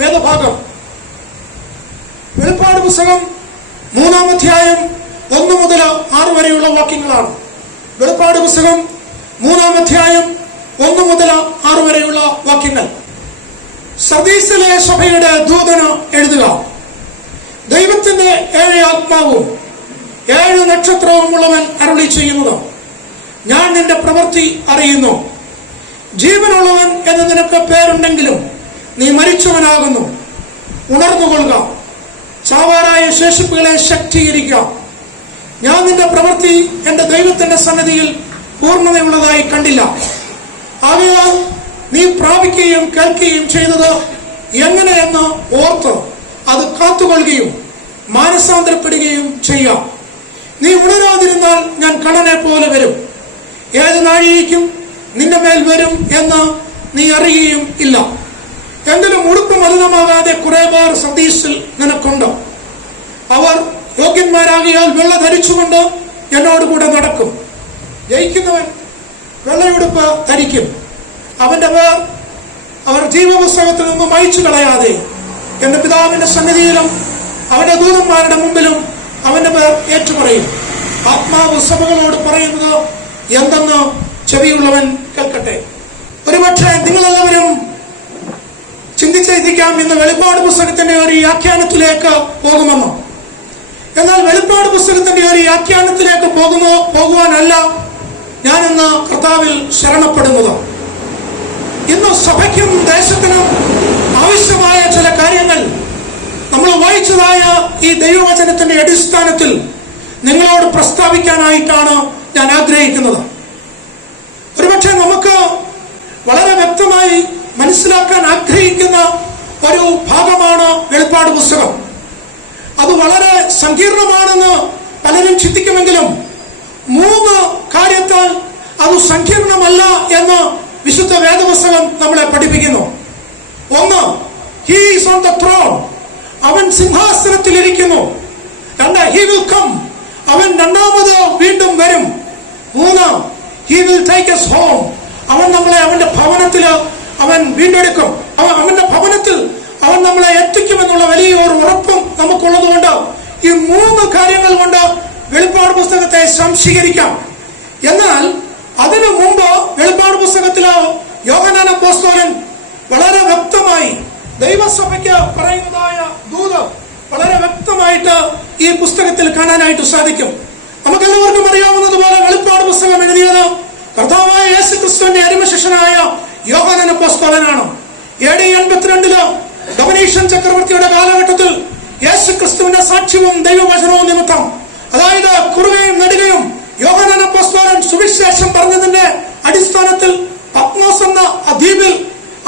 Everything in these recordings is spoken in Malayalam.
വേദഭാഗം വെളിപ്പാട് പുസ്തകം 3-ാം അധ്യായം 1 മുതൽ 6 വരെയുള്ള വാക്യങ്ങളാണ്. വെളിപ്പാട് പുസ്തകം 3-ാം അധ്യായം 1 മുതൽ 6 വരെയുള്ള വാക്യങ്ങൾ. സർദീസിലെ സഭയുടെ ദൂതന് എഴുതുക. ദൈവത്തിന്റെ 7 ആത്മാവും 7 നക്ഷത്രവും ഉള്ളവൻ അരുളി ചെയ്യുന്നത്, ഞാൻ നിന്റെ പ്രവൃത്തി അറിയുന്നു. ജീവനുള്ളവൻ എന്ന് നിനക്ക് പേരുണ്ടെങ്കിലും നീ മരിച്ചവനാകുന്നു. ഉണർന്നുകൊള്ളുക, ചാവാറായ ശേഷിപ്പുകളെ ശക്തീകരിക്കുക. ഞാൻ നിന്റെ പ്രവൃത്തി എന്റെ ദൈവത്തിന്റെ സന്നിധിയിൽ പൂർണ്ണതയുള്ളതായി കണ്ടില്ല. ആകയാൽ നീ പ്രാപിക്കുകയും കേൾക്കുകയും ചെയ്തത് എങ്ങനെയെന്ന് ഓർത്ത് അത് കാത്തുകൊള്ളുകയും മാനസാന്തരപ്പെടുകയും ചെയ്യാം. നീ ഉണരാതിരുന്നാൽ ഞാൻ കള്ളനെ പോലെ വരും. ഏത് നാഴികയ്ക്കും നിന്റെ മേൽ വരും എന്ന് നീ അറിയുകയും ഇല്ല. എങ്കിലും ഉടുപ്പ് മലിനമാകാതെ കുറെ പേർ സർദീസിൽ നിനക്കുണ്ട്. അവർ യോഗ്യന്മാരാകിയാൽ വെള്ള ധരിച്ചുകൊണ്ട് എന്നോടുകൂടെ നടക്കും. ജയിക്കുന്നവൻ വെള്ളയുടുപ്പ് ധരിക്കും. അവന്റെ പേർ അവർ ജീവപുസ്തകത്തിൽ നിന്ന് മായ്ച്ചു കളയാതെ എന്റെ പിതാവിന്റെ സന്നിധിയിലും അവന്റെ ദൂതന്മാരുടെ മുമ്പിലും അവന്റെ പേർ ഏറ്റുപറയും. ആത്മാവ് സഭകളോട് പറയുന്നത് എന്തെന്ന് ചെവിയുള്ളവൻ കേൾക്കട്ടെ. ഒരുപക്ഷെ നിങ്ങളെല്ലാവരും ചിന്തിച്ചിരിക്കാം ഇന്ന് വെളിപ്പാട് പുസ്തകത്തിന്റെ ഒരു വ്യാഖ്യാനത്തിലേക്ക് പോകുമെന്ന്. എന്നാൽ വെളിപ്പാട് പുസ്തകത്തിന്റെ ഒരു വ്യാഖ്യാനത്തിലേക്ക് പോകുവാനല്ല ഞാൻ ഇന്ന് കർത്താവിൽ ശരണപ്പെടുന്നത്. ഇന്ന് സഭയ്ക്കും ദേശത്തിനും ആവശ്യമായ ചില കാര്യങ്ങൾ നമ്മൾ വായിച്ചതായ ഈ ദൈവവചനത്തിന്റെ അടിസ്ഥാനത്തിൽ നിങ്ങളോട് പ്രസ്താവിക്കാനായിട്ടാണ് ഞാൻ ആഗ്രഹിക്കുന്നത്. ഒരുപക്ഷെ നമുക്ക് വളരെ വ്യക്തമായി മനസ്സിലാക്കാൻ ആഗ്രഹിക്കുന്ന ഒരു ഭാഗമാണ് വെളിപ്പാട് പുസ്തകം. അത് വളരെ സങ്കീർണമാണെന്ന് പലരും ചിന്തിക്കുമെങ്കിലും 3 കാര്യത്താൽ അത് സങ്കീർണമല്ല എന്ന് വിശുദ്ധ വേദപുസ്തകം നമ്മളെ പഠിപ്പിക്കുന്നു. 1, he is on the throne, അവൻ സിംഹാസനത്തിൽ ഇരിക്കുന്നു. 2, he will come, അവൻ രണ്ടാമത് വീണ്ടും വരും. 3, he will take us home, അവൻ നമ്മളെ അവന്റെ ഭവനത്തിൽ അവൻ വീണ്ടെടുക്കും. അവന്റെ ഭവനത്തിൽ അവൻ നമ്മളെ എത്തിക്കുമെന്നുള്ള വലിയ ഒരു ഉറപ്പും നമുക്കുള്ളത് കൊണ്ട് ഈ 3 കാര്യങ്ങൾ കൊണ്ട് വെളിപ്പാട് പുസ്തകത്തെ സംശീകരിക്കാം. എന്നാൽ അതിനു മുമ്പ് വെളിപ്പാട് പുസ്തകത്തില് യോഹന്നാൻ അപ്പോസ്തലൻ വളരെ വ്യക്തമായി ദൈവസഭയ്ക്ക് പറയുന്നതായ ദൂത് വളരെ വ്യക്തമായിട്ട് ഈ പുസ്തകത്തിൽ കാണാനായിട്ട് സാധിക്കും. നമുക്കെല്ലാവർക്കും അറിയാവുന്നതുപോലെ വെളിപ്പാട് പുസ്തകം എഴുതിയത് കർത്താവായ യേശുക്രിസ്തുവിന്റെ അരിമശിഷ്യനായ യോഹന്നാൻ അപ്പോസ്തലനാണ്. AD 82 ഡൊമിനീഷ്യൻ ചക്രവർത്തിയുടെ കാലഘട്ടത്തിൽ യേശുക്രിസ്തുവിന്റെ സാക്ഷ്യവും ദൈവവചനവും നിമിത്തം, അതായത് കുറുകയും നെടുകയും യോഹന്നാൻ അപ്പോസ്തലൻ സുവിശേഷം പറഞ്ഞതിന്റെ അടിസ്ഥാനത്തിൽ പത്മോസ് എന്ന ദ്വീപിൽ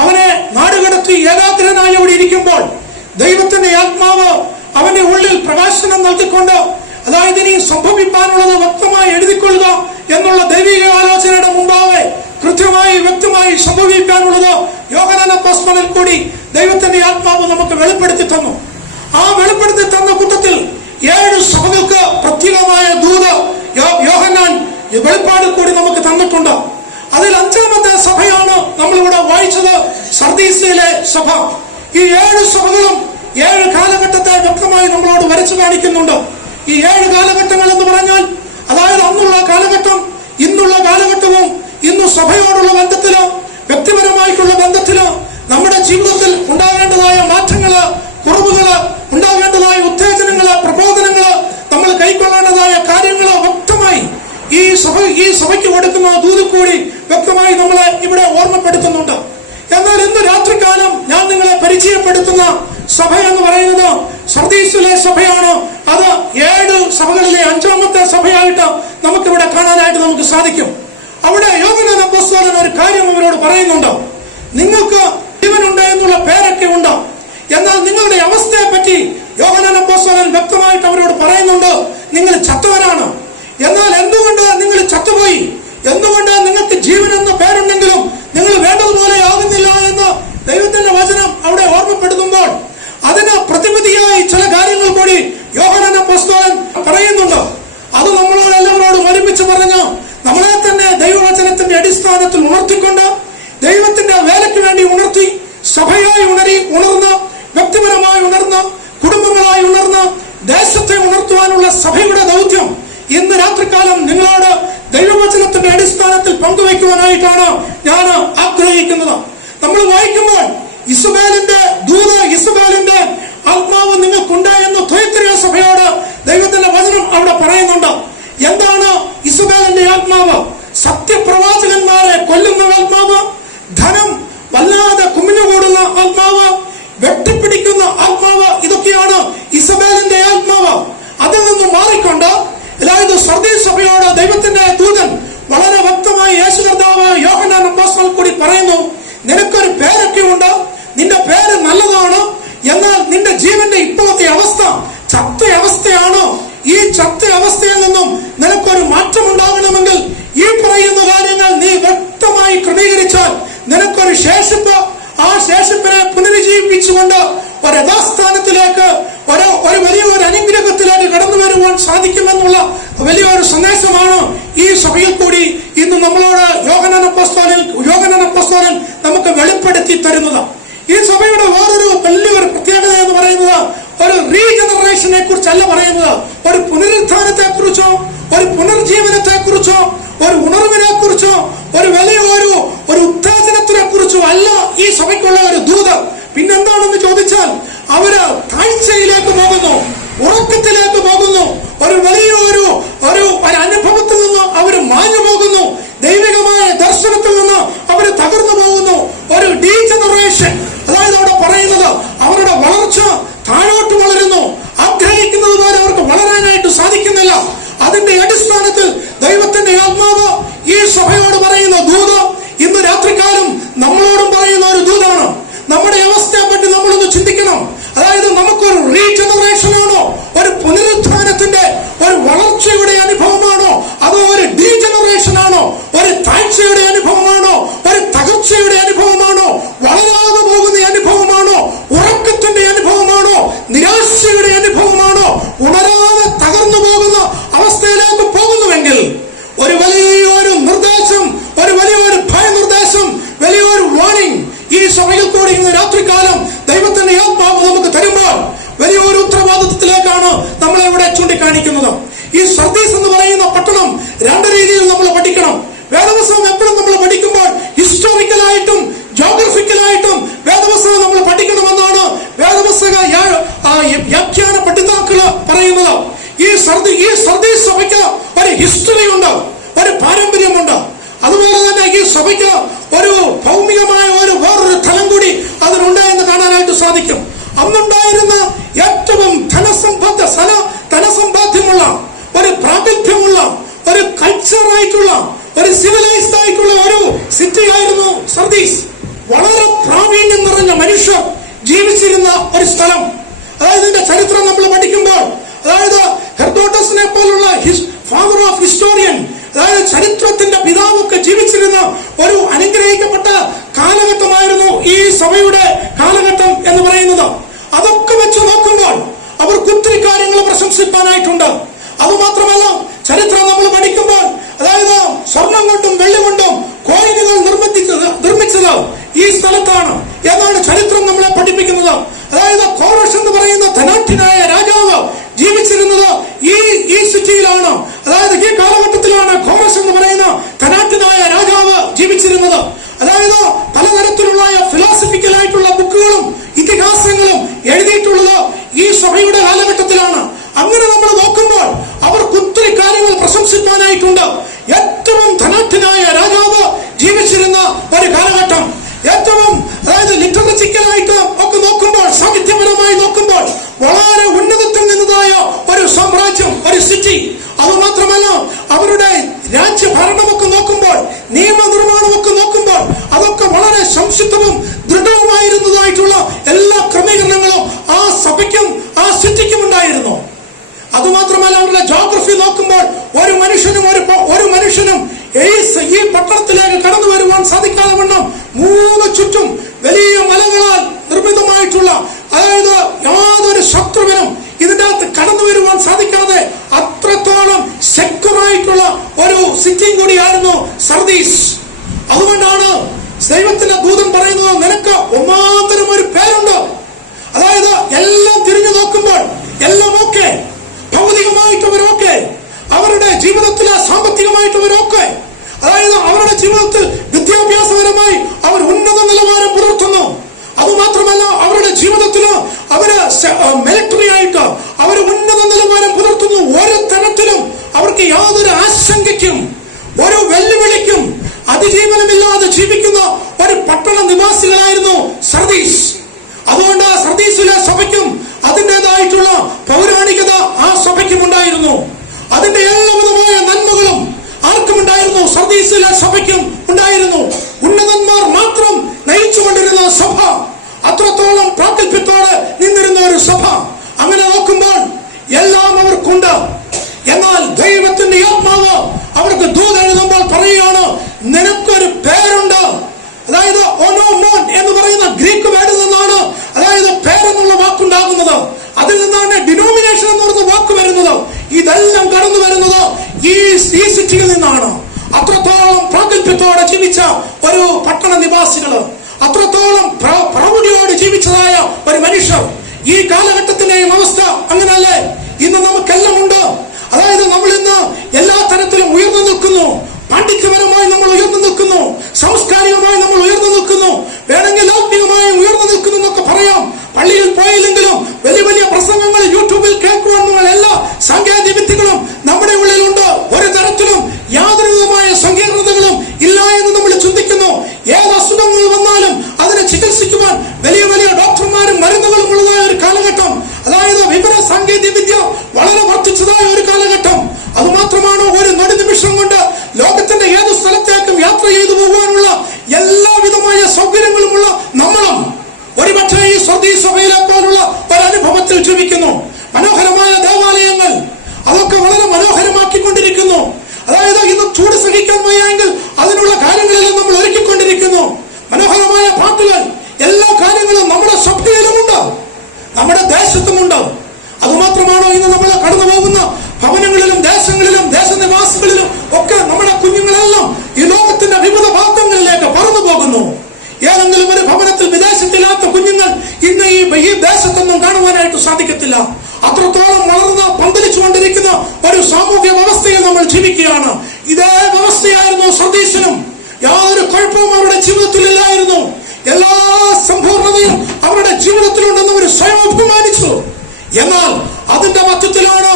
അവനെ നാടുകടത്തി ഏകാഗ്രനായി അവിടെ ഇരിക്കുമ്പോൾ ദൈവത്തിന്റെ ആത്മാവ് അവന്റെ ഉള്ളിൽ പ്രകാശനം നൽകിക്കൊണ്ട്, അതായത് ഇനി സംഭവിക്കാനുള്ളത് വ്യക്തമായി എഴുതിക്കൊള്ളുക എന്നുള്ള ദൈവിക ആലോചനയുടെ മുമ്പാകെ കൃത്യമായി വ്യക്തമായി സംഭവിക്കാനുള്ളത് യോഹന്നാൻ അപ്പോസ്തലനിൽ കൂടി ദൈവത്തിന്റെ ആത്മാവ് നമുക്ക് വെളിപ്പെടുത്തി തന്നു. ആ വെളിപ്പെടുത്തി തന്ന കൂട്ടത്തിൽ 7 സഭകൾക്ക് പ്രത്യേകമായ ദൂത് യോഹന്നാൻ വെളിപ്പാടിൽ കൂടി നമുക്ക് തന്നിട്ടുണ്ട്. അതിൽ 5ാമത്തെ സഭയാണ് നമ്മളിവിടെ വായിച്ചത്, സർദീസിലെ സഭ. ഈ 7 സഭകളും 7 കാലഘട്ടത്തെ വ്യക്തമായി നമ്മളോട് വരച്ചു കാണിക്കുന്നുണ്ട്. ഈ 7 കാലഘട്ടങ്ങൾ എന്ന് പറഞ്ഞാൽ, അതായത് അന്നുള്ള കാലഘട്ടം, ഇന്നുള്ള കാലഘട്ടവും ഇന്ന് സഭയോടുള്ള ബന്ധത്തിലോ വ്യക്തിപരമായിട്ടുള്ള ബന്ധത്തിലോ നമ്മുടെ ജീവിതത്തിൽ ഉണ്ടാകേണ്ടതായ മാറ്റങ്ങള്, കുറവുകള്, ഉണ്ടാകേണ്ടതായ ഉത്തേജനങ്ങള്, പ്രബോധനങ്ങള്, നമ്മൾ കൈക്കൊള്ളേണ്ടതായ കാര്യങ്ങള് വ്യക്തമായി ഈ സഭയ്ക്ക് കൊടുക്കുന്ന ദൂത് കൂടി വ്യക്തമായി നമ്മളെ ഇവിടെ ഓർമ്മപ്പെടുത്തുന്നുണ്ട്. എന്നാൽ ഇന്ന് രാത്രികാലം ഞാൻ നിങ്ങളെ പരിചയപ്പെടുത്തുന്ന സഭ എന്ന് പറയുന്നത് സർദീസിലെ സഭയാണ്. അത് 7 സഭകളിലെ 5ാമത്തെ സഭയായിട്ട് നമുക്കിവിടെ കാണാനായിട്ട് നമുക്ക് സാധിക്കും. അവിടെ യോഹന്നാൻ അപ്പോസ്തലൻ ഒരു കാര്യം അവരോട് പറയുന്നുണ്ട്. നിങ്ങൾക്ക് ജീവനുണ്ട് എന്നുള്ള പേരൊക്കെ ഉണ്ട്, എന്നാൽ നിങ്ങളുടെ അവസ്ഥയെ പറ്റി യോഹന്നാൻ അപ്പോസ്തലൻ വ്യക്തമായിട്ട് അവരോട് പറയുന്നുണ്ട്, നിങ്ങൾ ചത്തവരാണ്. എന്നാൽ എന്തുകൊണ്ട് നിങ്ങൾ ചത്തുപോയി, എന്തുകൊണ്ട് നിങ്ങൾക്ക് ജീവൻ എന്ന പേരുണ്ടെങ്കിലും നിങ്ങൾ വേണ്ടതുപോലെ ആകുന്നില്ല എന്ന് ദൈവത്തിന്റെ വചനം അവിടെ ഓർമ്മപ്പെടുത്തുമ്പോൾ അതിന് പ്രതിവിധിയായി ചില കാര്യങ്ങൾ കൂടി യോഹന്നാൻ അപ്പോസ്തലൻ പറയുന്നുണ്ട്. അത് നമ്മളോട് എല്ലാവരോടും ഒരുമിച്ച് പറഞ്ഞു നമ്മളെ തന്നെ ദൈവവചനത്തിന്റെ അടിസ്ഥാനത്തിൽ ഉണർത്തിക്കൊണ്ട് ദൈവത്തിന്റെ വേലയ്ക്ക് വേണ്ടി ഉണർത്തി സഭയായി ഉണർന്ന് പങ്കുവയ്ക്കുവാനായിട്ടാണ് ഞാൻ ആഗ്രഹിക്കുന്നത്. നമ്മൾ വായിക്കുമ്പോൾ ഇസബേലിന്റെ ആത്മാവ് നിങ്ങൾക്കുണ്ട് എന്ന് തുയത്തീയ സഭയോട് ദൈവത്തിന്റെ വചനം അവിടെ പറയുന്നുണ്ട്. എന്താണ് ഇസബേലിന്റെ ആത്മാവ്? സത്യപ്രവാചകന്മാരെ കൊല്ലുന്ന ആത്മാവ്, ധനം വല്ലാതെ കുമിഞ്ഞുകൂടുന്ന ആത്മാവ്, വെട്ടിപ്പിടിക്കുന്ന ആത്മാവ്. ഇതൊക്കെയാണ് ഇസബേലിന്റെ ആത്മാവ്. അതിൽ നിന്ന് മാറിക്കൊണ്ട് അതായത് സർദീസ് സഭയോട് ദൈവത്തിന്റെ ദൂതൻ വളരെ വ്യക്തമായി യേശു കർത്താവ് യോഹന്നാൻ അപ്പോസ്തലൻ കൂടി പറയുന്നു, നിനക്കൊരു പേരൊക്കെ ഉണ്ട്, നിന്റെ പേര് നല്ലതാണ്, എന്നാൽ നിന്റെ ജീവന്റെ ഇപ്പോഴത്തെ അവസ്ഥ ചത്ത അവസ്ഥയാണ്. ഈ ചത്ത അവസ്ഥയിൽ നിന്നും നിനക്കൊരു മാറ്റം ഉണ്ടാകണമെങ്കിൽ ഈ പറയുന്ന കാര്യങ്ങൾ നീ വ്യക്തമായി ക്രമീകരിച്ചാൽ നിനക്കൊരു ശേഷിപ്പ്, ആ ശേഷിപ്പിനെ പുനരുജ്ജീവിപ്പിച്ചുകൊണ്ട് ഒരു യഥാസ്ഥാനത്തിലേക്ക് ഒരു വലിയൊരു അനുഗ്രഹത്തിലേക്ക് കടന്നു വരുവാൻ സാധിക്കുമെന്നുള്ള വലിയൊരു സന്ദേശമാണ് ഈ സഭയിൽ കൂടി ഇന്ന് നമ്മളോട് യോഹന്നാൻ അപ്പോസ്തലൻ നമുക്ക് വെളിപ്പെടുത്തി തരുന്നത്. ഈ സഭയുടെ വേറൊരു വലിയൊരു പ്രത്യേകത എന്ന് പറയുന്നത് ഒരു റീജനറേഷനെ കുറിച്ചല്ല പറയുന്നത്, ഒരു പുനരുത്ഥാനത്തെ കുറിച്ചോ ഒരു പുനർജീവനത്തെ കുറിച്ചോ ഒരു ഉണർവിനെ കുറിച്ചോ ഒരു വലിയൊരു ഉത്തേജനത്തിനെ കുറിച്ചോ അല്ല ഈ സഭയ്ക്കുള്ള ഒരു ദൂത്. പിന്നെന്താണെന്ന് ചോദിച്ചാൽ അവര് താഴ്ചയിലേക്ക് പോകുന്നു, ഉറക്കത്തിലേക്ക് പോകുന്നു, ഒരു വലിയൊരു അനുഭവത്തിൽ നിന്ന് അവർ മാഞ്ഞു പോകുന്നു, ദൈവികമായ ദർശനത്തിൽ നിന്ന് അവർ തകർന്നു പോകുന്നു. ഒരു ഡീജനറേഷൻ, അതായത് അവിടെ പറയുന്നത് അവരുടെ വളർച്ച താഴോട്ട് വളരുന്നു, ആഗ്രഹിക്കുന്നത് പോലെ അവർക്ക് വളരാനായിട്ട് സാധിക്കുന്നില്ല. അതിന്റെ അടിസ്ഥാനത്തിൽ ദൈവത്തിന്റെ ആത്മാവ് ഈ സഭയോട് പറയുന്ന ദൂത് ഇന്ന് രാത്രികാലം നമ്മളോടും പറയുന്ന ഒരു ദൂതാണ്. നമ്മുടെ അവസ്ഥയെ പറ്റി നമ്മളൊന്ന് ചിന്തിക്കണം. അതായത് നമുക്കൊരു റീജനറേഷൻ ആണോ, ഒരു പുനരുത്ഥാനത്തിന്റെ ഒരു വളർച്ചയുടെ അനുഭവമാണോ, അതോ ഒരു ഡീജനറേഷൻ ആണോ, ഒരു താഴ്ചയുടെ അനുഭവമാണോ, ഒരു തകർച്ചയുടെ അനുഭവമാണോ, വളരാതെ പോകുന്ന അനുഭവമാണോ, ഉറക്കത്തിന്റെ അനുഭവമാണോ, നിരാശയുടെ അനുഭവമാണോ, ഉണരാതെ തകർന്നു പോകുന്ന അവസ്ഥയിലേക്ക് പോകുന്നുവെങ്കിൽ ഒരു വലിയൊരു നിർദ്ദേശം, ഒരു വലിയൊരു ഭയനിർദ്ദേശം, വലിയൊരു വാർണിംഗ് ഈ സഭയിൽ കൂടി ഇന്ന് രാത്രികാലം ദൈവത്തിന്റെ ആത്മാവ് നമുക്ക് തരുമ്പോൾ വലിയൊരു ഉത്തരവാദിത്വത്തിലേക്കാണ് നമ്മളെ ഇവിടെ ചൂണ്ടിക്കാണിക്കുന്നത്. ഈ സർദീസ് എന്ന് പറയുന്ന പട്ടണം രണ്ട് രീതിയിൽ നമ്മൾ പഠിക്കണം. വേദപുസ്തകം എപ്പോഴും നമ്മൾ പഠിക്കുമ്പോൾ ഹിസ്റ്റോറിക്കലായിട്ടും ജോഗ്രഫിക്കലായിട്ടും വേദപുസ്തകം നമ്മൾ പഠിക്കണമെന്നാണ് വേദപുസ്തക വ്യാഖ്യാന പഠിതാക്കള് പറയുന്നത്. ഈ സർദീസ് സഭയ്ക്ക് ഒരു ഹിസ്റ്ററി ഉണ്ട്, ഒരു പാരമ്പര്യമുണ്ട്. അതുപോലെ തന്നെ ഈ സഭയ്ക്ക് ഒരു ഭൗമികമായ വേറൊരു തലം കൂടി അതിനുണ്ട് എന്ന് കാണാനായിട്ട് സാധിക്കും. അന്നുണ്ടായിരുന്ന ഏറ്റവും ധനസമ്പാദ്യമുള്ള ഒരു പ്രാഗൽഭ്യമുള്ള ഒരു കൾച്ചറായിട്ടുള്ള ഒരു സിവിലൈസ്ഡ് ആയിട്ടുള്ള ഒരു സിറ്റി ആയിരുന്നു സർദീസ്. വളരെ പ്രാവീണ്യം നിറഞ്ഞ മനുഷ്യർ ജീവിച്ചിരുന്ന ഒരു സ്ഥലം. അതായത് ഇതിന്റെ ചരിത്രം നമ്മൾ പഠിക്കുമ്പോൾ, അതായത് ഹെറോഡോട്ടസിനെ പോലുള്ള ഫാദർ ഓഫ് ഹിസ്റ്റോറിയൻ, അതായത് ചരിത്രത്തിന്റെ പിതാവൊക്കെ ജീവിച്ചിരുന്ന ഒരു അനുഗ്രഹിക്കപ്പെട്ട കാലഘട്ടമായിരുന്നു ഈ സഭയുടെ കാലഘട്ടം എന്ന് പറയുന്നത്. അതൊക്കെ വെച്ച് നോക്കുമ്പോൾ അവർക്ക് ഒത്തിരി കാര്യങ്ങൾ പ്രശംസിക്കാനായിട്ടുണ്ട്. അതുമാത്രമല്ല, ചരിത്രം നമ്മൾ പഠിക്കുമ്പോൾ അതായത് സ്വർണം കൊണ്ടും വെള്ളി കൊണ്ടും കോയിനുകൾ നിർമ്മിച്ചത് ഈ സ്ഥലത്താണ് എന്നാണ് ചരിത്രം നമ്മളെ പഠിപ്പിക്കുന്നത്. അതായത് കോറസ് എന്ന് പറയുന്ന ധനാഢ്യനായ രാജാവ് ജീവിച്ചിരുന്നത് ഈ സിറ്റിയിലാണ്. അതായത് ഈ കാലഘട്ടത്തിലാണ് കോറസ് എന്ന് പറയുന്ന ധനാഢ്യനായ രാജാവ് ജീവിച്ചിരുന്നത്. അതായത് പലതരത്തിലുള്ള ഫിലോസഫിക്കലായിട്ടുള്ള ബുക്കുകളും ഇതിഹാസങ്ങളും എഴുതിയിട്ടുള്ളത് ഈ സഭയുടെ കാലഘട്ടത്തിലാണ്. അങ്ങനെ നമ്മൾ നോക്കുമ്പോൾ അവർക്ക് ഒത്തിരി കാര്യങ്ങൾ പ്രശംസിക്കാനായിട്ടുണ്ട്. ഏറ്റവും ധനാഢ്യനായ രാജാവ് ജീവിച്ചിരുന്ന ഒരു കാലഘട്ടം, ഏറ്റവും അതായത് ലിറ്ററേച്ചറായിട്ട് ഒക്കെ നോക്കുമ്പോൾ, സാഹിത്യപരമായി നോക്കുമ്പോൾ വളരെ ഉന്നതത്തിൽ നിന്നതായ ഒരു സാമ്രാജ്യം, ഒരു സിറ്റി. അതുമാത്രമല്ല, അവരുടെ രാജ്യഭരണമൊക്കെ നോക്കുമ്പോൾ, നിയമനിർമ്മാണമൊക്കെ നോക്കുമ്പോൾ അതൊക്കെ വളരെ സംശുദ്ധവും ദൃഢവുമായിരുന്നതായിട്ടുള്ള എല്ലാ ക്രമീകരണങ്ങളും ആ സഭയ്ക്കും ആ സിറ്റിക്കും ഉണ്ടായിരുന്നു. അതുമാത്രമല്ല, അവരുടെ ജോഗ്രഫി നോക്കുമ്പോൾ ഒരു മനുഷ്യനും ഈ പട്ടണത്തിലേക്ക് കടന്നു വരുവാൻ സാധിക്കാതെ വണ്ണം 3 ചുറ്റും വലിയ മലകളാൽ നിർമ്മിതമായിട്ടുള്ള, അതായത് യാതൊരു ശത്രുവിനും ഇതിന്റെ അകത്ത് കടന്നു വരുവാൻ സാധിക്കാതെ അത്രത്തോളം സെക്യൂറായിട്ടുള്ള ഒരു സിറ്റിയും കൂടിയായിരുന്നു സർദീസ്. അതുകൊണ്ടാണ് ദൈവത്തിന്റെ ദൂതൻ പറയുന്നത്, നിനക്ക് ഒന്നാന്തരം ഒരു പേരുണ്ട്. അതായത് എല്ലാം തിരിഞ്ഞു നോക്കുമ്പോൾ എല്ലാം ഓക്കെ, ഭൗതികമായിട്ടവരൊക്കെ, അവരുടെ ജീവിതത്തിലെ സാമ്പത്തികമായിട്ടവരൊക്കെ, അതായത് അവരുടെ അവര് മിലിറ്ററി ആയിട്ട് അവർ ഉന്നത നിലവാരം പുലർത്തുന്നു. ഒരു തരത്തിലും അവർക്ക് യാതൊരു ആശങ്കയ്ക്കും ഒരു വെല്ലുവിളിക്കും അതിജീവനമില്ലാതെ ജീവിക്കുന്ന ഒരു പട്ടണ നിവാസികളായിരുന്നു സർദീസ്. അതുകൊണ്ട് സർദീസിലെ സഭയ്ക്കും അതിൻ്റെതായിട്ടുള്ള പൗരാണികത ആ സഭയ്ക്കും ഉണ്ടായിരുന്നു. അതിന്റെ എല്ലാവിധമായ നന്മകളും ആർക്കുമുണ്ടായിരുന്നു? സർദീസിലെ സഭയ്ക്കും ഉണ്ടായിരുന്നു. ഉന്നതന്മാർ മാത്രം നയിച്ചുകൊണ്ടിരുന്ന സഭ, അത്രത്തോളം പ്രാഗൽഭ്യത്തോടെ നിന്നിരുന്ന ഒരു സഭ. അങ്ങനെ നോക്കുമ്പോൾ എല്ലാം അവർക്കുണ്ട്. എന്നാൽ ദൈവത്തിന്റെ ആത്മാവ് അവർക്ക് ദൂത് എഴുതുമ്പോൾ പറയുകയാണ്, നിനക്കൊരു പേരുണ്ട്. അതായത് ഓനോമോൻ എന്ന് പറയുന്ന ഗ്രീക്ക് വേർഡിൽ നിന്നാണ് അതായത് പേരെന്നുള്ള വാക്കുണ്ടാകുന്നത്. അതിൽ നിന്നാണ് ഡിനോമിനേഷൻ എന്ന് പറയുന്ന വാക്ക് വരുന്നത്. ഇതെല്ലാം കടന്നു വരുന്നത് ഈ സിറ്റിയിൽ നിന്നാണ്. അത്രത്തോളം പ്രാഗൽഭ്യത്തോടെ ജീവിച്ച ഒരു പട്ടണ നിവാസികള്, അത്രത്തോളം പ്രൗഢിയോട് ജീവിച്ചതായ ഒരു മനുഷ്യർ. ഈ കാലഘട്ടത്തിന്റെയും അവസ്ഥ അങ്ങനല്ലേ? ഇന്ന് നമുക്കെല്ലാം ഉണ്ട്. അതായത് നമ്മൾ ഇന്ന് എല്ലാ തരത്തിലും ഉയർന്നു നിൽക്കുന്നു. പാണ്ഡിത്യപരമായി നമ്മൾ ഉയർന്നു നിൽക്കുന്നു, സാംസ്കാരികമായി നമ്മൾ ഉയർന്നു നിൽക്കുന്നു, വേണമെങ്കിൽ ആത്മീയമായി ഉയർന്നു നിൽക്കുന്നു എന്നൊക്കെ പറയാം. പള്ളിയിൽ പോയില്ലെങ്കിലും വലിയ വലിയ പ്രസംഗങ്ങൾ യൂട്യൂബിൽ കേൾക്കുവാനുള്ള എല്ലാ സാങ്കേതിക വിദ്യകളും നമ്മുടെ ഉള്ളിലുണ്ട്. ഒരു തരത്തിലും യാതൊരു വിധമായ സങ്കീർണതകളും ഇല്ല എന്ന് നമ്മൾ ചിന്തിക്കുന്നു. ഏത് അസുഖങ്ങൾ വന്നാലും അതിനെ ചികിത്സിക്കുവാൻ വലിയ വലിയ ഡോക്ടർമാരും മരുന്നുകളും ഉള്ളതായ ഒരു കാലഘട്ടം. അതായത് വിവര സാങ്കേതിക വിദ്യ വളരെ വർദ്ധിച്ചതായ ഒരു കാലഘട്ടം. അതുമാത്രമാണ് ഒരു നൊടി നിമിഷം കൊണ്ട് ലോകത്തിന്റെ ഏത് സ്ഥലത്തേക്കും യാത്ര ചെയ്തു പോകുവാനുള്ള എല്ലാവിധമായ സൗകര്യങ്ങളുമുള്ള നമ്മളും ഒരുപക്ഷെ ഈ സർദീസ് സഭയിലെ പോലുള്ള ഒരു അനുഭവത്തിൽ ജീവിക്കുന്നു. മനോഹരമായ ദേവാലയങ്ങൾ അതൊക്കെ വളരെ മനോഹരമാക്കിക്കൊണ്ടിരിക്കുന്നു. അതായത് ഇന്ന് ചൂട് സഹിക്കാൻ വയ്യെങ്കിൽ അതിനുള്ള കാര്യങ്ങളെല്ലാം നമ്മൾ ഒരുക്കിക്കൊണ്ടിരിക്കുന്നു. മനോഹരമായ പാട്ടുകൾ, എല്ലാ കാര്യങ്ങളും നമ്മുടെ സഭയിലുമുണ്ട്, നമ്മുടെ ദേശത്തുമുണ്ട്. അതുമാത്രമാണോ ഇന്ന് നമ്മൾ കടന്നു പോകുന്ന ഭവനങ്ങളിലും ദേശങ്ങളിലും ദേശനിവാസികളിലും ഒക്കെ നമ്മുടെ കുഞ്ഞുങ്ങളെല്ലാം ഈ ലോകത്തിന്റെ വിവിധ ഭാഗങ്ങളിലേക്ക് പറന്നു പോകുന്നു. ഏതെങ്കിലും ഒരു ഭവനത്തിൽ വിദേശത്തില്ലാത്ത കുഞ്ഞുങ്ങൾ ഇന്ന് ഈ ദേശത്തൊന്നും കാണുവാനായിട്ട് സാധിക്കത്തില്ല. അത്രത്തോളം വളർന്ന് പന്തലിച്ചുകൊണ്ടിരിക്കുന്ന ഒരു സാമൂഹ്യ വ്യവസ്ഥയിൽ നമ്മൾ ജീവിക്കുകയാണ്. ഇതേ വ്യവസ്ഥയായിരുന്നു സർദീസിനും. യാതൊരു കുഴപ്പവും അവരുടെ ജീവിതത്തിലില്ലായിരുന്നു. എല്ലാ സമ്പൂർണതയും അവരുടെ ജീവിതത്തിലുണ്ടെന്ന് അവർ സ്വയം അഭിമാനിച്ചു. എന്നാൽ അതിന്റെ മധ്യത്തിലാണ്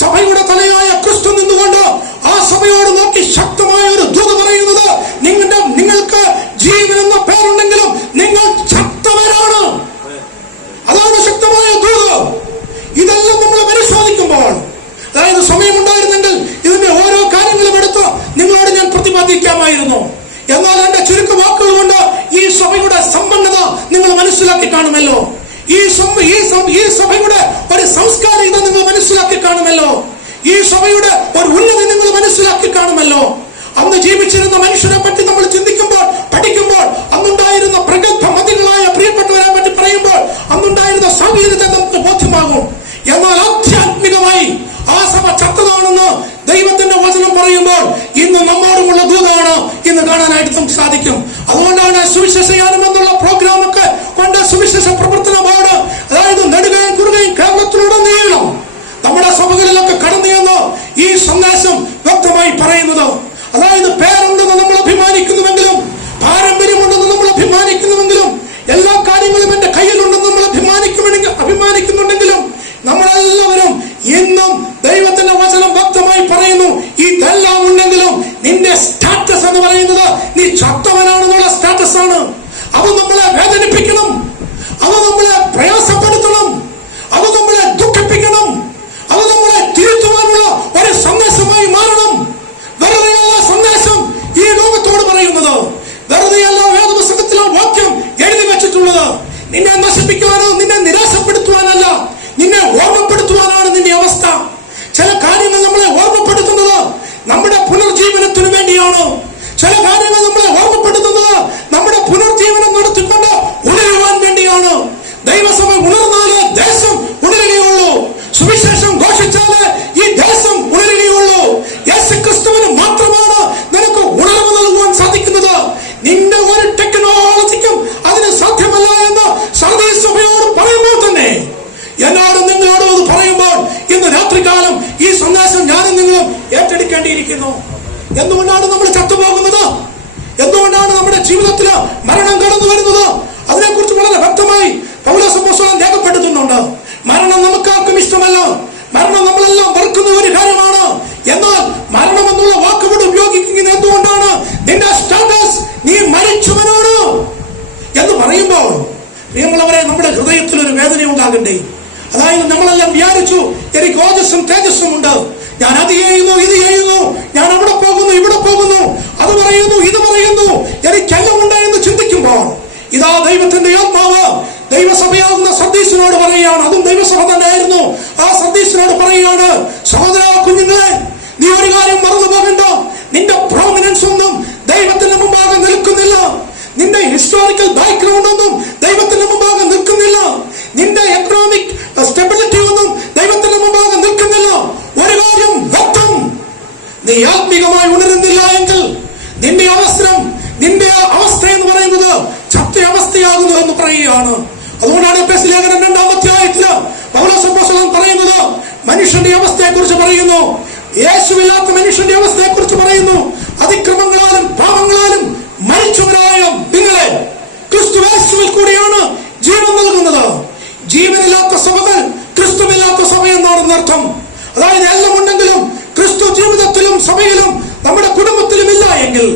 സഭയുടെ തലയായ ക്രിസ്തു നിന്നുകൊണ്ട് ആ സഭയോട് നോക്കി ശക്തമായ ഒരു ദൂത് പറയുന്നത്, നിങ്ങൾക്ക് ജീവൻ എന്ന പേരുണ്ടെങ്കിലും നിങ്ങൾ ചത്തവരാണ്. അതാണ് ശക്തമായ ദൂത്. ഇതെല്ലാം നമ്മൾ പരിശോധിക്കുമ്പോൾ, അതായത് സമയമുണ്ടായിരുന്നെങ്കിൽ ഇതിന്റെ ഓരോ കാര്യങ്ങളും എടുത്ത് നിങ്ങളോട് ഞാൻ പ്രതിപാദിക്കാമായിരുന്നു. എന്നാൽ എന്റെ ചുരുക്ക വാക്കുകൾ കൊണ്ട് ഈ സഭയുടെ സമ്പന്നത നിങ്ങൾ മനസ്സിലാക്കി കാണുമല്ലോ. ഈ സഭയുടെ ഒരു സംസ്കാരികത നിങ്ങൾ മനസ്സിലാക്കി കാണുമല്ലോ. ഈ സഭയുടെ ഒരു ഉന്നതി നിങ്ങൾ മനസ്സിലാക്കി കാണുമല്ലോ. അന്ന് ജീവിച്ചിരുന്ന മനുഷ്യരെ പറ്റി നമ്മൾ ചിന്തിക്കുമ്പോൾ, പഠിക്കുമ്പോൾ, അന്നുണ്ടായിരുന്ന പ്രഗത്ഭ മതികളായ പ്രിയപ്പെട്ടവരെ പറ്റി പറയുമ്പോൾ അന്നുണ്ടായിരുന്ന സാങ്കേതികത നമുക്ക് ബോധ്യമാകും. എന്നാൽ ആധ്യാത്മികമായി ആ സഭ ചത്തതാണെന്ന് ദൈവത്തിന്റെ വചനം പറയുമ്പോൾ ഇന്ന് നമ്മോടുമുള്ള ദൂതാണ് ഇന്ന് കാണാനായിട്ട് നമുക്ക് സാധിക്കും. അതുകൊണ്ടാണ് സുവിശേഷയാനം എന്നുള്ള പ്രോഗ്രാമൊക്കെ കൊണ്ട് സുവിശേഷ പ്രവർത്തന ബോർഡ് അതായത് നെടുകയും കുറുകയും കേരളത്തിലുടനീളം നമ്മുടെ സഭകളിലൊക്കെ കടന്നു എന്ന് ഈ സന്ദേശം വ്യക്തമായി പറയുന്നത്. അതായത് പേരുണ്ടെന്ന് നമ്മൾ അഭിമാനിക്കുന്നുവെങ്കിലും, പാരമ്പര്യമുണ്ടെന്ന് നമ്മൾ അഭിമാനിക്കുന്നുവെങ്കിലും, എല്ലാ കാര്യങ്ങളും എന്റെ കയ്യിലുണ്ടെന്ന് നമ്മൾ അഭിമാനിക്കുന്നുണ്ടെങ്കിലും നമ്മളെല്ലാവരും ഇന്നും ദൈവത്തിന്റെ വചനം വ്യക്തമായി പറയുന്നു, ഇതെല്ലാം ഉണ്ടെങ്കിലും നിന്റെ സ്റ്റാറ്റസ് എന്ന് പറയുന്നത് നീ ചത്തവനാണെന്നുള്ള സ്റ്റാറ്റസ് ആണ്. അത് നമ്മളെ വേദനിപ്പിക്കണം, അത് നമ്മളെ പ്രയാസപ്പെടുത്തണം, അത് നമ്മളെ ദുഃഖിപ്പിക്കണം, അത് നമ്മളെ തിരുത്തുവാനുള്ള ഒരു സന്ദേശമായി മാറണം. വെറുതെയല്ല സന്ദേശം ഈ ലോകത്തോട് പറയുന്നത്, വെറുതെയല്ല വേദപുസ്തകത്തിലെ വാക്യം എഴുതി വെച്ചിട്ടുള്ളത്. നിന്നെ നശിപ്പിക്കുവാനോ നിന്നെ നിരാശപ്പെടുത്തുവാനല്ല, നിന്നെ ഓർമ്മപ്പെടുത്തുവാനാണ് നിന്റെ അവസ്ഥ. ചില കാര്യങ്ങൾ നമ്മളെ ഓർമ്മപ്പെടുത്തുന്നത് നമ്മുടെ പുനർജീവനത്തിന് വേണ്ടിയാണ്. ചില കാര്യങ്ങൾ നമ്മളെ ഓർമ്മപ്പെടുത്തുന്നത് നമ്മുടെ പുനർജീവനം നടത്തിക്കൊണ്ട് ഉണരുവാൻ വേണ്ടിയാണ്. ദൈവസഭ ഉണർന്നാല് ദേശം ഉണരുകയുള്ളൂ. സുവിശേഷം ഘോഷിച്ചാല് ഈ ദേശം ഉണരുകയുള്ളൂ. യേശുക്രിസ്തുവിന് മാത്രമാണ് നിനക്ക് ഉണർവ് നൽകുവാൻ സാധിക്കുന്നത്. നിന്റെ ഒരു ടെക്നോളജിക്കും അതിന് സാധ്യമല്ല എന്ന് സർദീസ് സഭയോട് പറയുമ്പോൾ തന്നെ എന്നോടും നിങ്ങളോടും അത് പറയുമ്പോൾ ഇന്ന് രാത്രികാലം ഈ സന്ദേശം ഞാനും നിങ്ങളും ഏറ്റെടുക്കേണ്ടിയിരിക്കുന്നു. എന്തുകൊണ്ടാണ് നമ്മൾ ചത്തുപോകുന്നത്? എന്തുകൊണ്ടാണ് നമ്മുടെ ജീവിതത്തിൽ മരണം കടന്നു വരുന്നത്? അതിനെക്കുറിച്ച് വളരെ വ്യക്തമായി പൗലോസ് അപ്പോസ്തലൻ രേഖപ്പെടുത്തി. പ്രിയമുള്ളവരെ, നമ്മുടെ ഹൃദയത്തിൽ ഒരു വേദന ഉണ്ടാകണ്ടേ? അതായത് നമ്മളെല്ലാം വിചാരിച്ചു എനിക്ക് ഓജസ്സും തേജസ്സും ഉണ്ട്, ഞാൻ അത് ചെയ്യുന്നു ഇത് ചെയ്യുന്നു, ഞാൻ അവിടെ പോകുന്നു ഇവിടെ പോകുന്നു, അത് പറയുന്നു ഇത് പറയുന്നു, എനിക്കെല്ലാം ഉണ്ട് എന്ന് ചിന്തിക്കുമ്പോൾ ഇതാ ദൈവത്തിന്റെ ആത്മാവ് ദൈവസഭയാകുന്ന സർദീസിനോട് പറയുകയാണ്. അതും ദൈവസഭ തന്നെ ആയിരുന്നു. ആ സർദീസിനോട് പറയുകയാണ്, സഹോദര കുഞ്ഞുങ്ങളെ, നീ ഒരു കാര്യം മറന്നു പോകണ്ട. നിന്റെ പ്രോമിനൻസ് ഒന്നും ദൈവത്തിന്റെ മുമ്പാകെ നിൽക്കുന്നില്ല. നിന്റെ ഹിസ്റ്റോറിക്കൽ ബാക്ക്ഗ്രൗണ്ട് ഒന്നും ദൈവത്തിന്റെ മുമ്പാകെ നിൽക്കുന്നില്ല. നിന്റെ എക്കണോമിക് സ്റ്റെബിലിറ്റി ഒന്നും ദൈവത്തിന്റെ മുമ്പാകെ നിൽക്കുന്നില്ല. ഒരു കാര്യം വ്യക്തം, നീ ആത്മീകമായി ഉണരുന്നില്ല എങ്കിൽ നിന്റെ അവസ്ഥ എന്ന് പറയുന്നത് ചത്ത അവസ്ഥയാകുന്നു എന്ന് പറയുകയാണ്. അതുകൊണ്ടാണ് എഫെസ്യ ലേഖനം 2-ാം അധ്യായത്തില് പൗലോസ് അപ്പോസ്തലൻ പറയുന്നത്, മനുഷ്യന്റെ അവസ്ഥയെ കുറിച്ച് പറയുന്നു, യേശുവില്ലാത്ത മനുഷ്യന്റെ അവസ്ഥയെ കുറിച്ച് പറയുന്നു. അതിക്രമങ്ങളാലും പാപങ്ങളാലും മരിച്ചവരായ നിങ്ങളെ ക്രിസ്തുയേശുവിൽ കൂടിയാണ് ജീവൻ നൽകുന്നത്. ജീവനില്ലാത്ത സഭകൾ ക്രിസ്തുവില്ലാത്ത സഭ എന്നാണ് അർത്ഥം. അതായത് എല്ലാം ഉണ്ടെങ്കിലും ക്രിസ്തു ജീവിതത്തിലും സഭയിലും നമ്മുടെ കുടുംബത്തിലും ഇല്ല എങ്കിൽ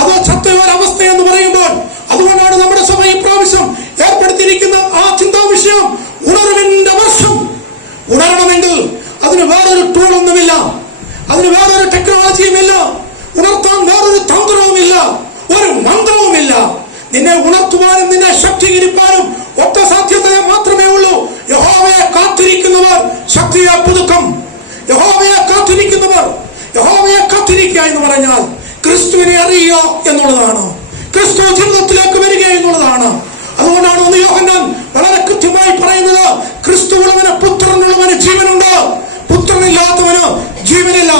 അത് ചത്തയൊരവസ്ഥ എന്ന് പറയുമ്പോൾ, അതുകൊണ്ടാണ് നമ്മുടെ സഭ ഈ പ്രാവശ്യം ഏർപ്പെടുത്തിയിരിക്കുന്ന ആ ചിന്താ വിഷയം ഉണർവിന്റെ വർഷം. ഉണരണമെങ്കിൽ അതിന് വേറൊരു ടൂളൊന്നുമില്ല, അതിന് വേറൊരു ടെക്നോളജിയുമില്ല, ഉണർത്താൻ വേറൊരു തന്ത്രവുമില്ല, ഒരു മന്ത്രവുമില്ല. നിന്നെ ഉണർത്തുവാനും നിന്നെ ശക്തീകരിക്കാനും ഒറ്റ സാധ്യത മാത്രമേ ഉള്ളൂ. യഹോവയെ കാത്തിരിക്കുന്നവർ ശക്തിയെ പുതുക്കും. യഹോവയെ കാത്തിരിക്കുന്നവർ, യഹോവയെ കാത്തിരിക്കുക എന്ന് പറഞ്ഞാൽ ക്രിസ്തുവിനെ അറിയുക എന്നുള്ളതാണ്, ക്രിസ്തു ജീവിതത്തിലേക്ക് വരിക എന്നുള്ളതാണ്. അതുകൊണ്ടാണ് 1 യോഹന്നാൻ വളരെ കൃത്യമായി പറയുന്നത്, ക്രിസ്തുവുള്ളവന് പുത്രനുള്ളവന് ജീവനുണ്ട്, പുത്രനില്ലാത്തവന് ജീവനില്ല.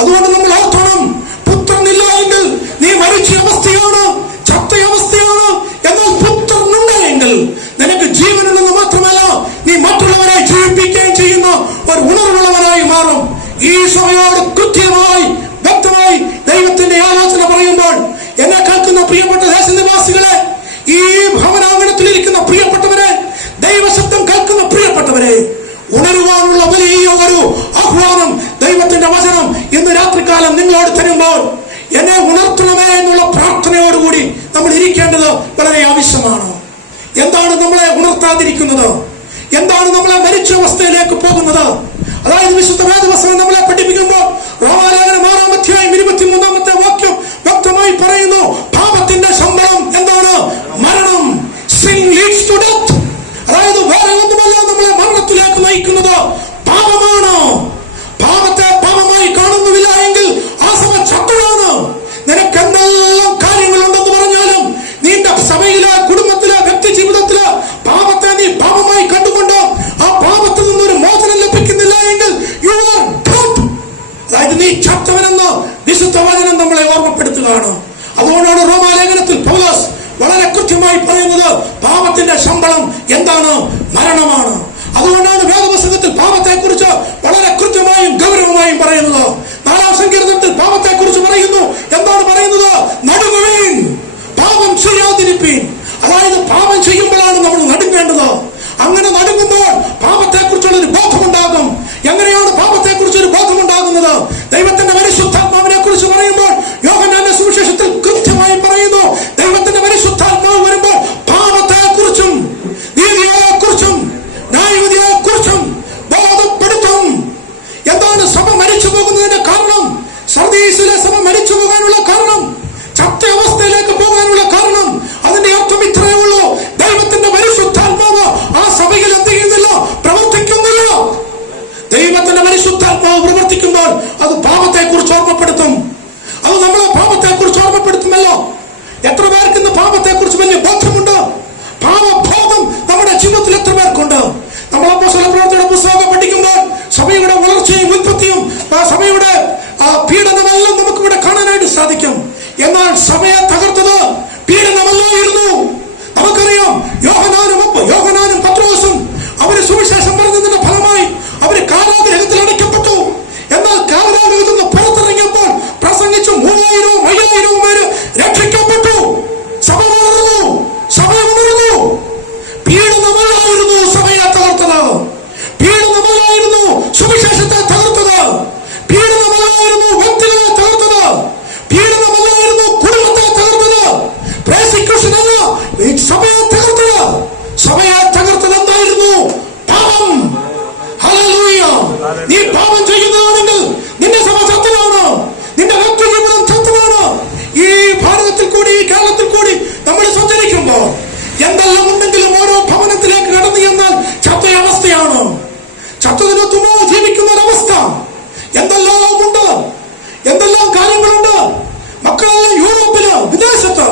അതുകൊണ്ട് നമ്മൾ ഓർക്കണം, പുത്രനില്ല എങ്കിൽ നീ മരിച്ച അവസ്ഥയാണ്, ചത്ത അവസ്ഥയാണ്. എന്നാൽ പുത്രനുണ്ട് എങ്കിൽ നിനക്ക് ജീവനുണ്ടെന്ന് മാത്രമല്ല, നീ മറ്റുള്ളവരെ ജീവിപ്പിക്കുകയും ചെയ്യുന്ന ഒരു ഉണർവുള്ളവനായി മാറും. ഈ സഭയോട് കൃത്യമായി വ്യക്തമായി ദൈവത്തിന്റെ ആലോചന പറയുമ്പോൾ, എന്നെ കേൾക്കുന്ന പ്രിയപ്പെട്ട ദേശനിവാസികളെ, ഈ ഭവനാങ്കണത്തിലിരിക്കുന്ന പ്രിയപ്പെട്ടവരെ, ദൈവശബ്ദം കേൾക്കുന്ന പ്രിയപ്പെട്ടവരെ, ഉണരുവാനുള്ള വലിയ ഒരു ആഹ്വാനം ദൈവത്തിന്റെ വചനം ഇന്ന് രാത്രികാലം നിങ്ങളോട് തരുമ്പോൾ, എന്നെ ഉണർത്തണമേ എന്നുള്ള പ്രാർത്ഥനയോടുകൂടി നമ്മൾ ഇരിക്കേണ്ടത് വളരെ ആവശ്യമാണ്. എന്താണ് നമ്മളെ ഉണർത്താതിരിക്കുന്നത്? എന്താണ് നമ്മളെ മരിച്ച അവസ്ഥയിലേക്ക് പോകുന്നത്? അതായത് വിശുദ്ധ വേദവസ്ത്രം നമ്മളെ പഠിപ്പിക്കുമ്പോൾ റോമാലേഖനം 6-ാം അധ്യായം 23-ാമത്തെ വാക്യം വ്യക്തമായി പറയുന്നു, പാപത്തിന്റെ ശമ്പളം എന്താണ്? മരണം. Sin leads to death. അതായത് വേറെ ഒന്നുമല്ല നമ്മളെ മരണത്തിലേക്ക് നയിക്കുന്നത്, പാപമാണ്. പാപത്തെ പാപമായി കാണുന്നില്ല എങ്കിൽ ആ സഭ ചത്തതാണ്. നിനക്ക് എന്തെല്ലാം കാര്യങ്ങളുണ്ടെന്ന് പറഞ്ഞാലും നിന്റെ സഭയിലെ, കുടുംബത്തിലെ, വ്യക്തി ജീവിതത്തിലെ പാപത്തെ നീ പാപമായി കണ്ടുകൊണ്ട് ആ പാപത്തിൽ നിന്നൊരു മോചനം ലഭിക്കുന്നില്ല എങ്കിൽ you are dead. അതായത് നീ ചത്തവനെന്ന് വിശുദ്ധ വചനം നമ്മളെ ഓർമ്മപ്പെടുത്തുകയാണ്. അതുകൊണ്ടാണ് റോമാലേഖനത്തിൽ പൗലോസ് വളരെ കൃത്യമായി പറയുന്നത്, പാപത്തിന്റെ ശമ്പളം എന്താണ്? മരണമാണ്. അതുകൊണ്ടാണ് വേദപുസ്തകത്തിൽ പാപത്തെ കുറിച്ച് വളരെ കൃത്യമായും ഗൗരവമായും പറയുന്നത്. 4-ാം സങ്കീർത്തനത്തിൽ പാപത്തെ കുറിച്ച് പറയുന്നു. എന്താണ് പറയുന്നത്? നടുങ്ങുവീൻ, പാപം ചെയ്യാതിരിപ്പീൻ. അതായത് പാപം ചെയ്യുമ്പോഴാണ് നമ്മൾ നടുങ്ങേണ്ടത്. അങ്ങനെ നടുങ്ങുമ്പോൾ പാപത്തെ കുറിച്ചുള്ള ഒരു ബോധമുണ്ടാകും. എങ്ങനെയാണ് പാപത്തെ കുറിച്ച് ഒരു ബോധമുണ്ടാകുന്നത്? ദൈവത്തിന്റെ പരിശുദ്ധാത്മാവിനെ കുറിച്ച് പറയുമ്പോൾ യോഹന്നാന്റെ സുവിശേഷത്തിൽ കൃത്യമായി പറയുന്നു, ദൈവത്തിന്റെ പരിശുദ്ധാത്മാവ് വരുമ്പോൾ പാപത്തെ കുറിച്ചും നീതിയെ കുറിച്ചും ന്യായവിധിയെ കുറിച്ചും ബോധപ്പെടുത്തും. എന്താണ് സഭ മരിച്ചു പോകുന്നതിന്റെ കാരണം? സർദീസിലെ സഭ മരിച്ചു പോകാനുള്ള കാരണം, ചത്ത അവസ്ഥയിലേക്ക് പോകാനുള്ള കാരണം, അതിന്റെ അർത്ഥം ഇത്രയേ ഉള്ളൂ, ദൈവത്തിന്റെ പരിശുദ്ധാത്മാവ് ആ സഭയിൽ എന്ത് ചെയ്യുന്നില്ല? പ്രവർത്തിക്കുന്നില്ല. ദൈവത്തിന്റെ പരിശുദ്ധാത്മാവ് പ്രവർത്തിക്കുമ്പോൾ അത് പാപത്തെ കുറിച്ച് ഓർമ്മപ്പെടുത്തും. അത് നമ്മളെ പാപത്തെ കുറിച്ച് ഓർമ്മപ്പെടുത്തുമല്ലോ. എത്ര പേർക്ക് ഇന്ന് പാപത്തെ കുറിച്ച് വലിയ ബോധമുണ്ട്? പാപബോധം നമ്മുടെ ജീവിതത്തിൽ എത്ര പേർക്കുണ്ട്? നമ്മൾ അപ്പോസ്തല പ്രവൃത്തിയുടെ പുസ്തകം പഠിക്കുമ്പോൾ സഭയുടെ വളർച്ചയും ഉത്പത്തിയും സഭയുടെ പീഡനമെല്ലാം നമുക്ക് ഇവിടെ കാണാനായിട്ട് സാധിക്കും. എന്നാൽ സഭയെ തകർത്തത് പീഡനമല്ലായിരുന്നു. നമുക്കറിയാം, യോഹന്നാനും പത്രോസും അവര് സുവിശേഷം പറഞ്ഞതിന്റെ ഫലമായി അവര് കാരാഗൃഹത്തിൽ അടയ്ക്കപ്പെട്ടു. എന്നാൽ കാരാഗൃഹത്തിൽ നിന്ന് പുറത്തിറങ്ങിയപ്പോൾ പ്രസംഗിച്ചു 3000-വും 5000-വും പേര് രക്ഷിക്കപ്പെട്ടു. സഭ വളർന്നു, സഭ ഉണർന്നു. പീഡനമല്ലായിരുന്നു സഭയെ തകർത്തത്, പീഡനമല്ലായിരുന്നു സുവിശേഷത്തെ തകർത്തത്, പീഡനമല്ലായിരുന്നു വ്യക്തികളെ തകർത്തത്, പീഡനമല്ലായിരുന്നു കുടുംബത്തെ തകർത്തത്, പ്രോസിക്യൂഷൻ അല്ല സഭയെ തകർത്തത്. നീ പാപം ചെയ്യുന്നതാണെങ്കിൽ നിന്റെ സഭ ചത്തതാണ്, നിന്റെ വ്യക്തി ജീവിതം ചത്തതാണ്. ഈ ഭാരതത്തിൽ കൂടി, ഈ കേരളത്തിൽ കൂടി നമ്മൾ സഞ്ചരിക്കുമ്പോൾ എന്തെല്ലാം ഉണ്ടെങ്കിലും ഓരോ ഭവനത്തിലേക്ക് കടന്നു ചെന്നാൽ ചത്ത അവസ്ഥയാണ്. ചത്തതിനൊത്തുമോ ജീവിക്കുന്ന ഒരവസ്ഥ. എന്തെല്ലാം ഉണ്ട്, എന്തെല്ലാം കാര്യങ്ങളുണ്ട്. മക്കളെല്ലാം യൂറോപ്പില്, വിദേശത്ത്.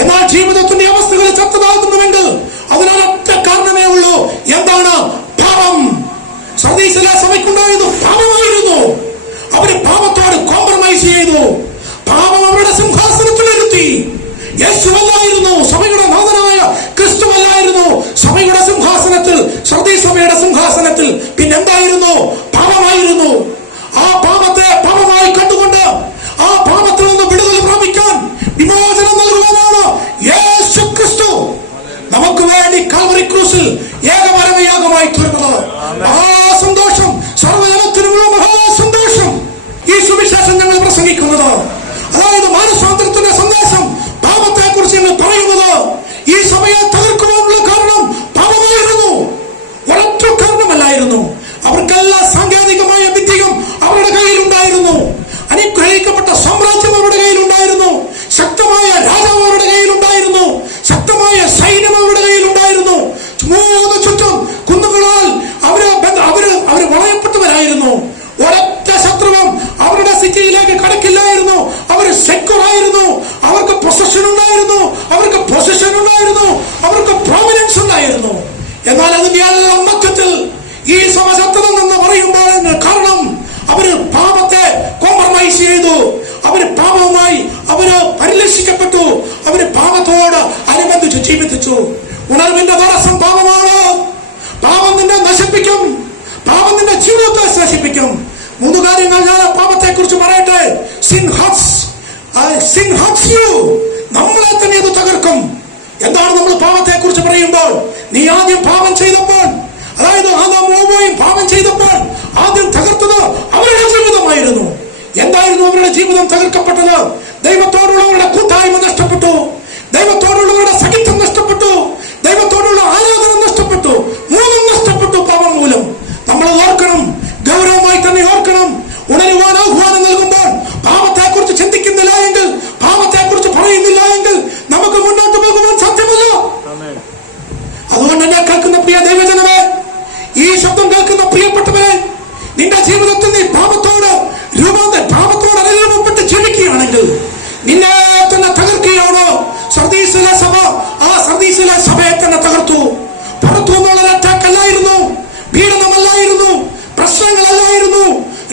എന്നാൽ ജീവിതത്തിന്റെ അവസ്ഥകൾ ചത്തതാകുന്നുവെങ്കിൽ അതിനൊരൊറ്റ കാരണമേ ഉള്ളൂ. എന്താണ്? പാപം. സർദീസിലെ സഭയ്ക്കുണ്ടായിരുന്നു പാപമായിരുന്നു. അവര് പാപത്തോട് കോംപ്രമൈസ് ചെയ്തു. പാപം അവരുടെ സിംഹാസനത്തിലിരുത്തി. യേശുവല്ലായിരുന്നു, സഭയുടെ നാഥനായ ക്രിസ്തുവല്ലായിരുന്നു സഭയുടെ സിംഹാസനത്തിൽ, സർദീസ് സഭയുടെ സിംഹാസനത്തിൽ. പിന്നെന്തായിരുന്നു? പാപമായിരുന്നു. ആ പാപത്തെ പാപമായി കണ്ടുകൊണ്ട് ആ പാപത്തിൽ നിന്ന് വിടുതൽ പ്രാപിക്കാൻ, വിമോചനം നൽകുവാനാണ് യേശു ക്രിസ്തു നമുക്ക് വേണ്ടി കാൽവരി ക്രൂസിൽ ഏകപരമയാഗമായി തീർന്നത്. മഹാസന്തോഷം, സർവജനത്തിനുമുള്ള മഹാസന്തോഷം. ഈ സുവിശേഷം ഞങ്ങൾ പ്രസംഗിക്കുന്നത്, അതായത് മാനസാന്തരത്തിന്റെ സന്ദേശം, പാപത്തെ കുറിച്ച് ഞങ്ങൾ പറയുന്നത്, ഈ സഭയെ തകർക്കുവാനുള്ള കാരണം പാപമായിരുന്നു. ഒരൊറ്റ കാരണമല്ലായിരുന്നു. അവർക്കെല്ലാം സാങ്കേതികമായ വിദ്യയും അവരുടെ കയ്യിലുണ്ടായിരുന്നു. അനുഗ്രഹിക്കപ്പെട്ട സാമ്രാജ്യം അവരുടെ കയ്യിലുണ്ടായിരുന്നു. ശക്തമായ രാജാവ് അവരുടെ കയ്യിലുണ്ടായിരുന്നു. ശക്തമായ സൈന്യം അവരുടെ കയ്യിലുണ്ടായിരുന്നു. മൂന്ന് ചുറ്റും കുന്നുകളാൽ അവര് വളയപ്പെട്ടവരായിരുന്നു. ഒരൊറ്റ ശത്രുവും അവരുടെ സിറ്റിയിലേക്ക് കടക്കില്ലായിരുന്നു. അവർ സെക്യൂർ ആയിരുന്നു. അവർക്ക് പൊസിഷൻ ഉണ്ടായിരുന്നു. അവർക്ക് പൊസിഷൻ ഉണ്ടായിരുന്നു. അവർക്ക് പ്രോമിനൻസ് ഉണ്ടായിരുന്നു. എന്നാൽ അതിന്റെ എല്ലാം മധ്യത്തിൽ ഈ സഭ ചത്തതെന്ന് പറയുമ്പോൾ കാരണം അവര് പാപത്തെ കോംപ്രമൈസ് ചെയ്തു. അവര് പാപവുമായി പരിലസിക്കപ്പെട്ടു. അവര് പാപത്തോട് അനുബന്ധിച്ച് ജീവിച്ചു. ഉണർവിന്റെ തടസ്സം പാപമാണ്. പാപം നിന്നെ നശിപ്പിക്കും. പാപം നിന്റെ ജീവിതത്തെ നശിപ്പിക്കും. മൂന്ന് കാര്യങ്ങൾ ഞാൻ പാപത്തെ കുറിച്ച് പറയട്ടെ. Sin hurts you. നമ്മളെ തന്നെ അത് തകർക്കും. എന്താണ് നമ്മൾ പാപത്തെ കുറിച്ച് പറയുമ്പോൾ? നീ ആദ്യം പാപം ചെയ്തപ്പോൾ, അതായത് ആദാമും ഹവ്വയും പാപം ചെയ്തപ്പോൾ ആദ്യം തകർത്തത് അവരുടെ ജീവിതമായിരുന്നു. എന്തായിരുന്നു അവരുടെ ജീവിതം തകർക്കപ്പെട്ടത്? ദൈവത്തോടുള്ളവരുടെ കൂട്ടായ്മ നഷ്ടപ്പെട്ടു. ദൈവത്തോടുള്ളവരുടെ സഖിത്വം നഷ്ടപ്പെട്ടു. ദൈവത്തോടുള്ള ആരാധന നഷ്ടപ്പെട്ടു. മൂന്നും നഷ്ടപ്പെട്ടു പാപം മൂലം. നമ്മൾ ഓർക്കണം, ഗൗരവമായി തന്നെ ഓർക്കണം. ഉണരുവാൻ ആഹ്വാനം നൽകുമ്പോൾ പാപത്തെ കുറിച്ച് ചിന്തിക്കുന്നില്ല എങ്കിൽ, പാപത്തെ കുറിച്ച് പറയുന്നില്ല എങ്കിൽ നമുക്ക് മുന്നോട്ട് പോകുവാൻ സാധ്യമല്ല. അതുകൊണ്ട് എന്നെ കേൾക്കുന്ന പ്രിയ ദൈവജനമേ, ഈ ശബ്ദം കേൾക്കുന്ന പ്രിയപ്പെട്ടവരെ, നിന്റെ ജീവിതത്തിൽ നീ പാപത്തോട് അനുരൂപപ്പെട്ട് ജീവിക്കുകയാണെങ്കിൽ നിന്നെ തന്നെ തകർക്കുകയാണോ? സർദീസിലെ സഭ ആ സർദീസിലെ സഭയെ തന്നെ തകർത്തു. പുറത്തു നിന്നുള്ള അറ്റാക്ക് അല്ലായിരുന്നു, പീഡനമല്ലായിരുന്നു, പ്രശ്നങ്ങളല്ലായിരുന്നു,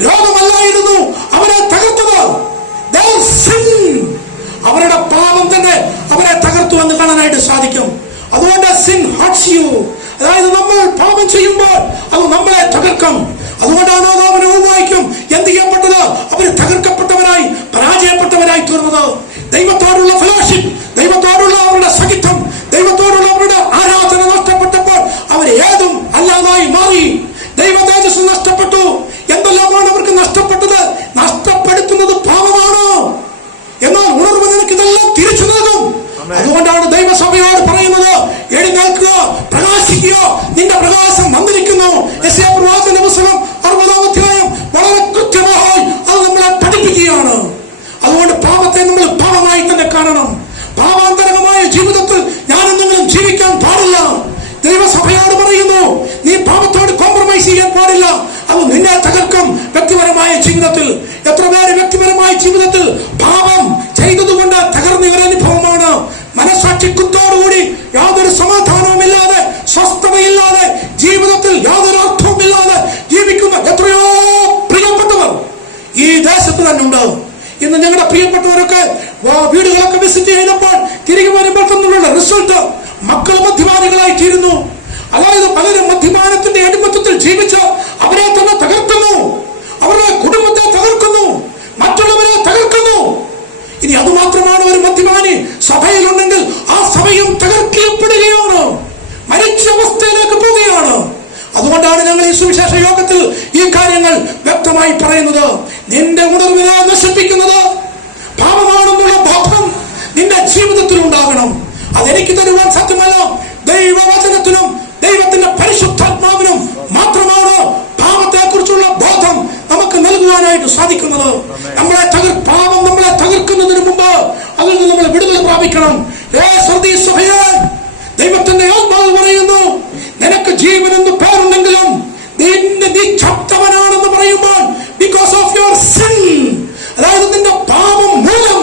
രോഗമല്ലായിരുന്നു അവരെ തകർത്തത്. അവരുടെ പാപം തന്നെ അവരെ തകർത്തു എന്ന് കാണാനായിട്ട് സാധിക്കും. അതുകൊണ്ട് sin hurts you. അതായത് നമ്മൾ പാപം ചെയ്യുമ്പോൾ അത് നമ്മളെ തകർക്കും. അതുകൊണ്ടാണ് അവന് വായിക്കും എന്ത് ചെയ്യപ്പെട്ടത്? അവര് തകർക്കപ്പെട്ടവരായി, പരാജയപ്പെട്ടവരായി തീർന്നത്. ദൈവത്തോടുള്ള ഫെലോഷിപ്പ്, ദൈവത്തോടുള്ള അവരുടെ സഖിത്വം, ദൈവത്തോടുള്ള അവരുടെ ആരാധന നഷ്ടപ്പെട്ടപ്പോൾ അവർ ഏതും അല്ലാതായി മാറി. ദൈവ തേജസ് നഷ്ടപ്പെട്ടു. എന്തെല്ലാമാണ് അവർക്ക് നഷ്ടപ്പെട്ടത്? നഷ്ടപ്പെടുത്തുന്നത് പാപമാണ്. എന്നാൽ ഉണർവ് നിനക്ക് ഇതെല്ലാം തിരിച്ചു നൽകും. അതുകൊണ്ടാണ് ദൈവസഭയോട് പറയുന്നത്, എഴുന്നേൽക്കുക, പ്രകാശിക്കുക, നിന്റെ പ്രകാശം വന്നിരിക്കുന്നു. യെശയ്യാപ്രവാചകന്റെ പുസ്തകം 60-ാം അധ്യായം വളരെ കൃത്യമായി അത് നമ്മളെ പഠിപ്പിക്കുകയാണ്. അതുകൊണ്ട് പാപത്തെ നമ്മൾ പാപമായി തന്നെ കാണണം. പാപാന്തരകമായ ജീവിതത്തിൽ ഞാനും നിങ്ങളും ജീവിക്കാൻ പാടില്ല. ദൈവസഭയോട് പറയുന്നു, നീ പാപത്തോട് കോംപ്രമൈസ് ചെയ്യാൻ പാടില്ല. അത് നിന്നെ തകർക്കും. വ്യക്തിപരമായ ജീവിതത്തിൽ എത്ര പേര് വ്യക്തിപരമായ ജീവിതത്തിൽ പാപം ചെയ്തതുകൊണ്ട് തകർന്ന ഒരു അനുഭവമാണ്. മനസാക്ഷി കുത്തോടുകൂടി യാതൊരു സമാധാനവുമില്ലാതെ, സ്വസ്ഥതയില്ലാതെ, ജീവിതത്തിൽ യാതൊരു അർത്ഥവുമില്ലാതെ ജീവിക്കുന്ന എത്രയോ പ്രിയപ്പെട്ടവർ ഈ ദേശത്ത് തന്നെ ഉണ്ടാവും. ഇന്ന് ഞങ്ങളുടെ പ്രിയപ്പെട്ടവരൊക്കെ വീടുകളൊക്കെ വിസിറ്റ് ചെയ്തപ്പോൾ തിരികെ വരുമ്പോൾ തന്നുള്ള റിസൾട്ട് മക്കൾ മദ്യപാനികളായി തീരുന്നു. അതായത് പലരും മദ്യപാനത്തിന്റെ അടിമത്തത്തിൽ ജീവിച്ച് അവരെ തന്നെ തകർക്കുന്നു. അവരുടെ കുടുംബത്തെ തകർക്കുന്നു. മറ്റുള്ളവരെ തകർക്കുന്നു. ഇനി അതുമാത്രമാണ് ഒരു മദ്യപാനി സഭയിലുണ്ടെങ്കിൽ ആ സഭയും തകർക്കപ്പെടുകയാണ്, മരിച്ച അവസ്ഥയിലേക്ക് പോവുകയാണ്. അതുകൊണ്ടാണ് ഞങ്ങൾ ഈ സുവിശേഷ യോഗത്തിൽ ഈ കാര്യങ്ങൾ വ്യക്തമായി പറയുന്നത്. നിന്റെ ഉണർവിനെ നശിപ്പിക്കുന്നത് പാപമാണെന്നുള്ള ബോധം നിന്റെ ജീവിതത്തിൽ ഉണ്ടാകണം. അതെനിക്ക് തരുവാൻ സാധ്യമല്ല. ദൈവവചനത്തിനും ദൈവത്തിന്റെ പരിശുദ്ധാത്മാവിനും മാത്രമാണ് പാപത്തെ കുറിച്ചുള്ള ബോധം ചെയ്യുവാനായിട്ട് സാധിക്കുന്നത്. പാപം നമ്മളെ തകർക്കുന്നതിന് മുമ്പ് അതിൽ നിന്ന് നമ്മൾ വിടുതൽ പ്രാപിക്കണം. ദൈവത്തിന്റെ ആത്മാവ് പറയുന്നു, നിനക്ക് ജീവനെന്ന് പേരുണ്ടെങ്കിലും നീ ചത്തവനാണെന്ന് പറയുമ്പോൾ ബിക്കോസ് ഓഫ് യുവർ സിൻ, അതായത് നിന്റെ പാപം മൂലം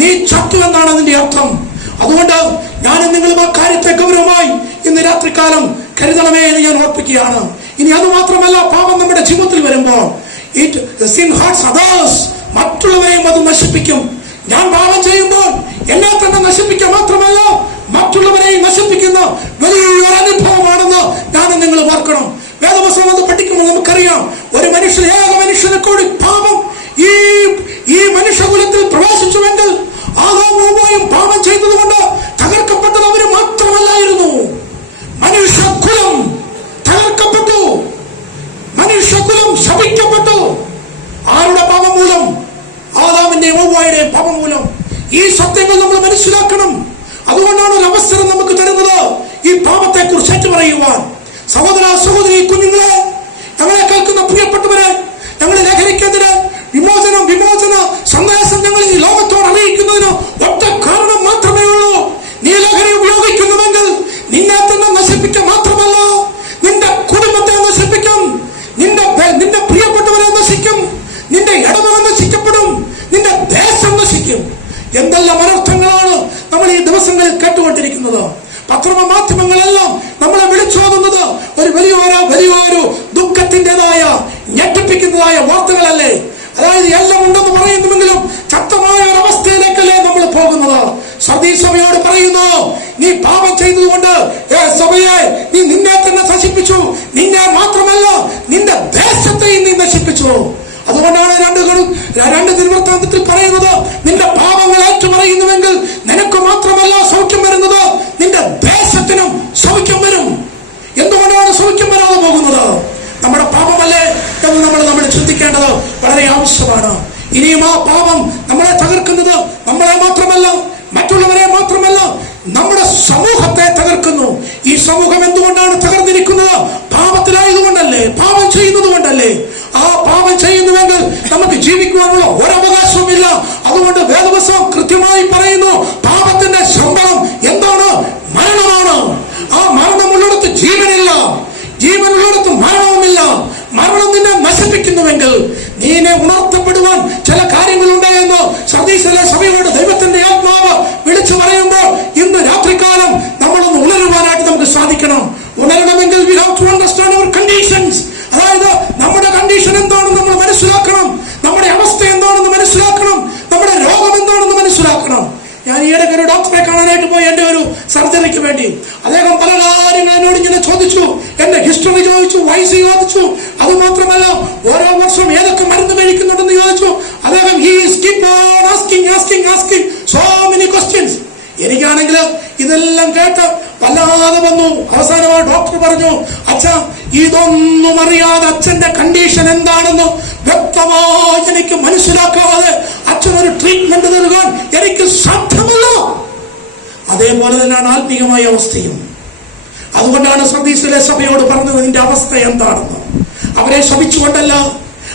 നീ ചത്തു എന്നാണ് അതിന്റെ അർത്ഥം. അതുകൊണ്ട് ഞാനും നിങ്ങളും ആ കാര്യത്തെ ഗൗരവമായി ഇന്ന് രാത്രികാലം കരുതണമേ എന്ന് ഞാൻ ഓർപ്പിക്കുകയാണ്. ഇനി അത് മാത്രമല്ല, പാപം നമ്മുടെ ജീവിതത്തിൽ വരുമ്പോൾ sin hurts others, മറ്റുള്ളവരെയും അത് നശിപ്പിക്കും. ഞാൻ പാപം ചെയ്യുമ്പോൾ എന്നെ തന്നെ നശിപ്പിക്കുക മാത്രമല്ല മറ്റുള്ളവരെയും നശിപ്പിക്കുന്ന വലിയൊരു അനുഭവമാണെന്ന് ഞാനും നിങ്ങൾ ഓർക്കണം. വേദപുസ്തകം അത് പഠിക്കുമ്പോൾ നമുക്കറിയാം, ഒരു മനുഷ്യൻ, ഏക മനുഷ്യനെ കൂടി പാപം ഈ മനുഷ്യകുലത്തിൽ പ്രവേശിച്ചുവെങ്കിൽ ആദാമും പാപം ചെയ്തതുകൊണ്ട് തകർക്കപ്പെട്ടത് അവര് മാത്രമല്ലായിരുന്നു. മനുഷ്യകുലം തകർക്കപ്പെട്ടു, മനുഷ്യകുലം ശപിക്കപ്പെട്ടു. ആരുടെ പാപം മൂലം? ആദാമിന്റെയും ഹവ്വായുടെയും പാപം മൂലം. ഈ സത്യങ്ങൾ നമ്മൾ മനസ്സിലാക്കണം. അതുകൊണ്ടാണ് ഒരു അവസരം നമുക്ക് തരുന്നത് ഈ പാപത്തെ കുറിച്ച് ഏറ്റുപറയുവാൻ. സഹോദര സഹോദരി, കുഞ്ഞുങ്ങളെ, ഞങ്ങളെ കേൾക്കുന്ന പ്രിയപ്പെട്ടവരെ, ഞങ്ങളെ ലഹരിക്കെതിരെ വിമോചന സന്ദേശം ഞങ്ങൾ ഈ ലോകത്തോട് അറിയിക്കുന്നതിന് ഒറ്റ കാരണം മാത്രമേ ഉള്ളൂ. നീ ലഹരി ഉപയോഗിക്കുന്നുവെങ്കിൽ നിന്നെ തന്നെ നശിപ്പിക്കുക മാത്രമല്ല, നിന്റെ കുടുംബത്തെ നശിപ്പിക്കും, നിന്റെ പ്രിയപ്പെട്ടവരെ നശിക്കും, നിന്റെ ഇടവക നശിക്കപ്പെടും, നിന്റെ ദേശം നശിക്കും. എന്തെല്ലാം അനർത്ഥങ്ങളാണ് നമ്മൾ ഈ ദിവസങ്ങളിൽ കേട്ടുകൊണ്ടിരിക്കുന്നത്. പത്രമാധ്യമങ്ങളെല്ലാം നമ്മളെ വിളിച്ചോതുന്നത് ഒരു വലിയൊരു ദുഃഖത്തിൻ്റെതായ ഞെട്ടിപ്പിക്കുന്നതായ വാർത്തകളല്ലേ. അതായത് എല്ലാം ഉണ്ടെന്ന് പറയുന്നുവെങ്കിലും ശക്തമായ ഒരു അവസ്ഥയിലേക്കല്ലേ നമ്മൾ പോകുന്നത്. സഭയോട് പറയുന്നു, നീ പാപം ചെയ്തതുകൊണ്ട് സഭയെ നീ നിന്നെ തന്നെ നശിപ്പിച്ചു. നിന്നെ മാത്രമല്ല നിന്റെ ദേശത്തെയും നീ നശിപ്പിച്ചു. അതുകൊണ്ടാണ് രണ്ട് ദിനവൃത്താന്തത്തിൽ പറയുന്നത്, നിന്റെ പാപങ്ങൾ ഏറ്റുപറയുന്നുവെങ്കിൽ നിനക്ക് മാത്രമല്ല സൗഖ്യം വരുന്നത്, നിന്റെ ദേശത്തിനും സൗഖ്യം വരും. എന്തുകൊണ്ടാണ് സൗഖ്യം വരാതെ പോകുന്നത്? നമ്മുടെ പാപമല്ലേ എന്ന് നമ്മൾ ചിന്തിക്കേണ്ടത് വളരെ ആവശ്യമാണ്. ഇനിയും ആ പാപം നമ്മളെ തകർക്കുന്നത് നമ്മളെ മാത്രമല്ല, മറ്റുള്ളവരെ മാത്രമല്ല, നമ്മുടെ സമൂഹത്തെ തകർക്കുന്നു. ഈ സമൂഹം എന്തുകൊണ്ടാണ് തകർന്നിരിക്കുന്നത്? പാപത്തിലായതുകൊണ്ടല്ലേ, പാപം ചെയ്യുന്നത് കൊണ്ടല്ലേ. ആ പാപം ചെയ്യുന്നുവെങ്കിൽ നമുക്ക് ജീവിക്കുവാനുള്ള ഒരവകാശവുമില്ല. അതുകൊണ്ട് വേദപുസ്തകം കൃത്യമായി പറയുന്നു, പാപത്തിന്റെ ശമ്പളം എന്താണ്? മരണമാണ്. ആ മരണമുള്ളിടത്ത് ജീവനില്ല, ജീവനുള്ളിടത്ത് മരണവുമില്ല. മരണം നിന്നെ നശിപ്പിക്കുന്നുവെങ്കിൽ നീനെ ഉണർത്തപ്പെടുവാൻ ചില കാര്യങ്ങളുണ്ടായെന്ന് സഭയോട് ദൈവത്തിന്റെ ആത്മാവ് വിളിച്ചു പറയുമ്പോൾ ഇന്ന് രാത്രികാലം നമ്മളൊന്ന് ഉണരുവാനായിട്ട് നമുക്ക് സാധിക്കണം. ഉണരണമെങ്കിൽ we have to understand our conditions. അതായത് നമ്മുടെ കണ്ടീഷൻ എന്താണെന്ന് നമ്മൾ മനസ്സിലാക്കണം, നമ്മുടെ അവസ്ഥ എന്താണെന്ന് മനസ്സിലാക്കണം, നമ്മുടെ രോഗം എന്താണെന്ന് മനസ്സിലാക്കണം. ഞാൻ ഈയിടയ്ക്ക് ഒരു ഡോക്ടറെ കാണാനായിട്ട് പോയി, എൻ്റെ ഒരു സർജറിക്ക് വേണ്ടി. അദ്ദേഹം പല കാര്യങ്ങൾ എന്നോട് ഇങ്ങനെ ചോദിച്ചു, എന്റെ ഹിസ്റ്ററി ചോദിച്ചു, വയസ്സ് ചോദിച്ചു. അത് മാത്രമല്ല ഓരോ വർഷം ഏതൊക്കെ മരുന്ന് കഴിക്കുന്നുണ്ടെന്ന് ചോദിച്ചു. അദ്ദേഹം so many questions. എനിക്കാണെങ്കിൽ ഇതെല്ലാം കേട്ട് വല്ലാതെ വന്നു. അവസാനമായി ഡോക്ടർ പറഞ്ഞു, അച്ഛാ, ഇതൊന്നും അറിയാതെ അച്ഛന്റെ കണ്ടീഷൻ എന്താണെന്ന് വ്യക്തമായി എനിക്ക് മനസ്സിലാക്കാതെ അച്ഛനൊരു ട്രീറ്റ്മെന്റ് നൽകാൻ എനിക്ക് സാധ്യമല്ല. അതേപോലെ തന്നെയാണ് ആത്മീയമായ അവസ്ഥയും. അതുകൊണ്ടാണ് സർദീസിലെ സഭയോട് പറഞ്ഞത്, നിന്റെ അവസ്ഥ എന്താണെന്ന്. അവരെ ശപിച്ചുകൊണ്ടല്ല,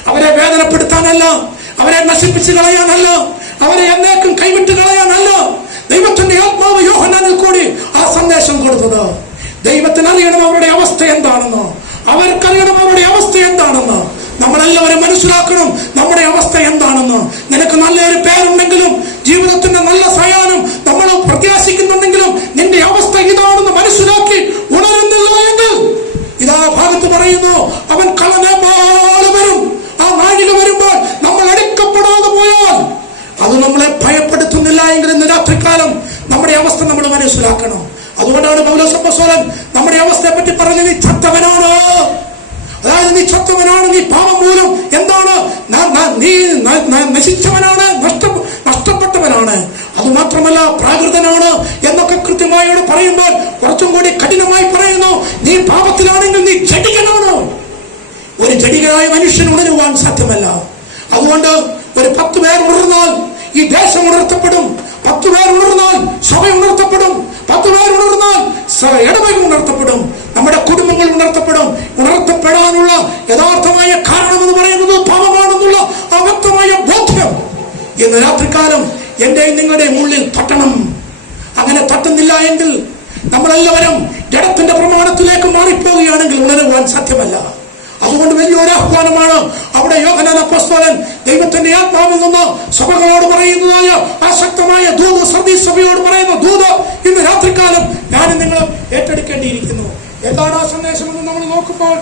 അവരെ വേദനപ്പെടുത്താനല്ല, അവരെ നശിപ്പിച്ചു കളയാനല്ല, അവരെ എന്നേക്കും കൈവിട്ട് കളയാനല്ല ദൈവത്തിന്റെ ആത്മാവ് യോഹന്നാനിൽ കൂടി ആ സന്ദേശം കൊടുത്തത്. ദൈവത്തിന് അറിയണം അവരുടെ അവസ്ഥ എന്താണെന്ന്, അവർക്കറിയണം അവരുടെ അവസ്ഥ എന്താണെന്ന്. നമ്മളെല്ലാവരും മനസ്സിലാക്കണം നമ്മുടെ അവസ്ഥ എന്താണെന്ന്. നിനക്ക് നല്ലൊരു പേരുണ്ടെങ്കിലും ജീവിതത്തിന്റെ നല്ല സയാനം നമ്മൾ പ്രത്യാശിക്കുന്നുണ്ടെങ്കിലും നിന്റെ അവസ്ഥ ഇതാണെന്ന് മനസ്സിലാക്കി ഉണരുന്നില്ല എങ്കിൽ ഇതാ ഭാഗത്ത് പറയുന്നു, അവൻ കളനെ പോലെ വരും. ആ നാഴിക വരുമ്പോൾ നമ്മൾ എടുക്കപ്പെടാതെ പോയാൽ അത് നമ്മളെ ഭയപ്പെടുത്തുന്നില്ല എങ്കിൽ ഇന്ന് രാത്രികാലം നമ്മുടെ അവസ്ഥ നമ്മൾ മനസ്സിലാക്കണം. അതുകൊണ്ടാണ് പൗലോസ് അപ്പോസ്തലൻ നമ്മുടെ അവസ്ഥയെ പറ്റി പറഞ്ഞത്, നീ ചത്തവനാണ്. അതായത് നീ ചത്തവനാണ്, നീ പാപം മൂലം എന്താണ്, നീ നശിച്ചവനാണ്, നഷ്ടപ്പെട്ടവനാണ്. അതുമാത്രമല്ല പ്രാകൃതനാണ് എന്നൊക്കെ കൃത്യമായോട് പറയുമ്പോൾ കുറച്ചും കൂടി കഠിനമായി പറയുന്നു, നീ പാപത്തിലാണെങ്കിൽ നീ ജഡികനാണ്. ഒരു ജഡികനായ മനുഷ്യൻ ഉണരുവാൻ സാധ്യമല്ല. അതുകൊണ്ട് ഒരു 10 പേർ ഉണർന്നാൽ ഈ ദേശം ഉണർത്തപ്പെടും. 10 പേർ ഉണർന്നാൽ സഭ ഉണർത്തപ്പെടും. 10 പേർ ഉണർന്നാൽ ഇടവക ഉണർത്തപ്പെടും. നമ്മുടെ കുടുംബങ്ങൾ ഉണർത്തപ്പെടും. ഉണർത്തപ്പെടാനുള്ള യഥാർത്ഥമായ കാരണം എന്ന് പറയുന്നത് പാപമാണെന്നുള്ള ആ ഇന്ന് രാത്രികാലം എന്റെയും നിങ്ങളുടെയും ഉള്ളിൽ തട്ടണം. അങ്ങനെ തട്ടുന്നില്ല എങ്കിൽ നമ്മളെല്ലാവരും ജഡത്തിന്റെ പ്രമാണത്തിലേക്ക് മാറിപ്പോവുകയാണെങ്കിൽ ഉണരുവാൻ സാധ്യമല്ല. അതുകൊണ്ട് വലിയൊരു ആഹ്വാനമാണ് അവിടെ യോഹന്നാൻ അപ്പോസ്തലൻ ദൈവത്തിന്റെ ആത്മാവിൽ നിന്ന് സഭകളോട് പറയുന്നതായ ആസക്തമായ ദൂത്, സർദീസ് സഭയോട് പറയുന്ന ദൂത് ഇന്ന് രാത്രികാലം ഞാനും നിങ്ങളും ഏറ്റെടുക്കേണ്ടിയിരിക്കുന്നു. എന്താണ് ആ സന്ദേശമെന്ന് നമ്മൾ നോക്കുമ്പോൾ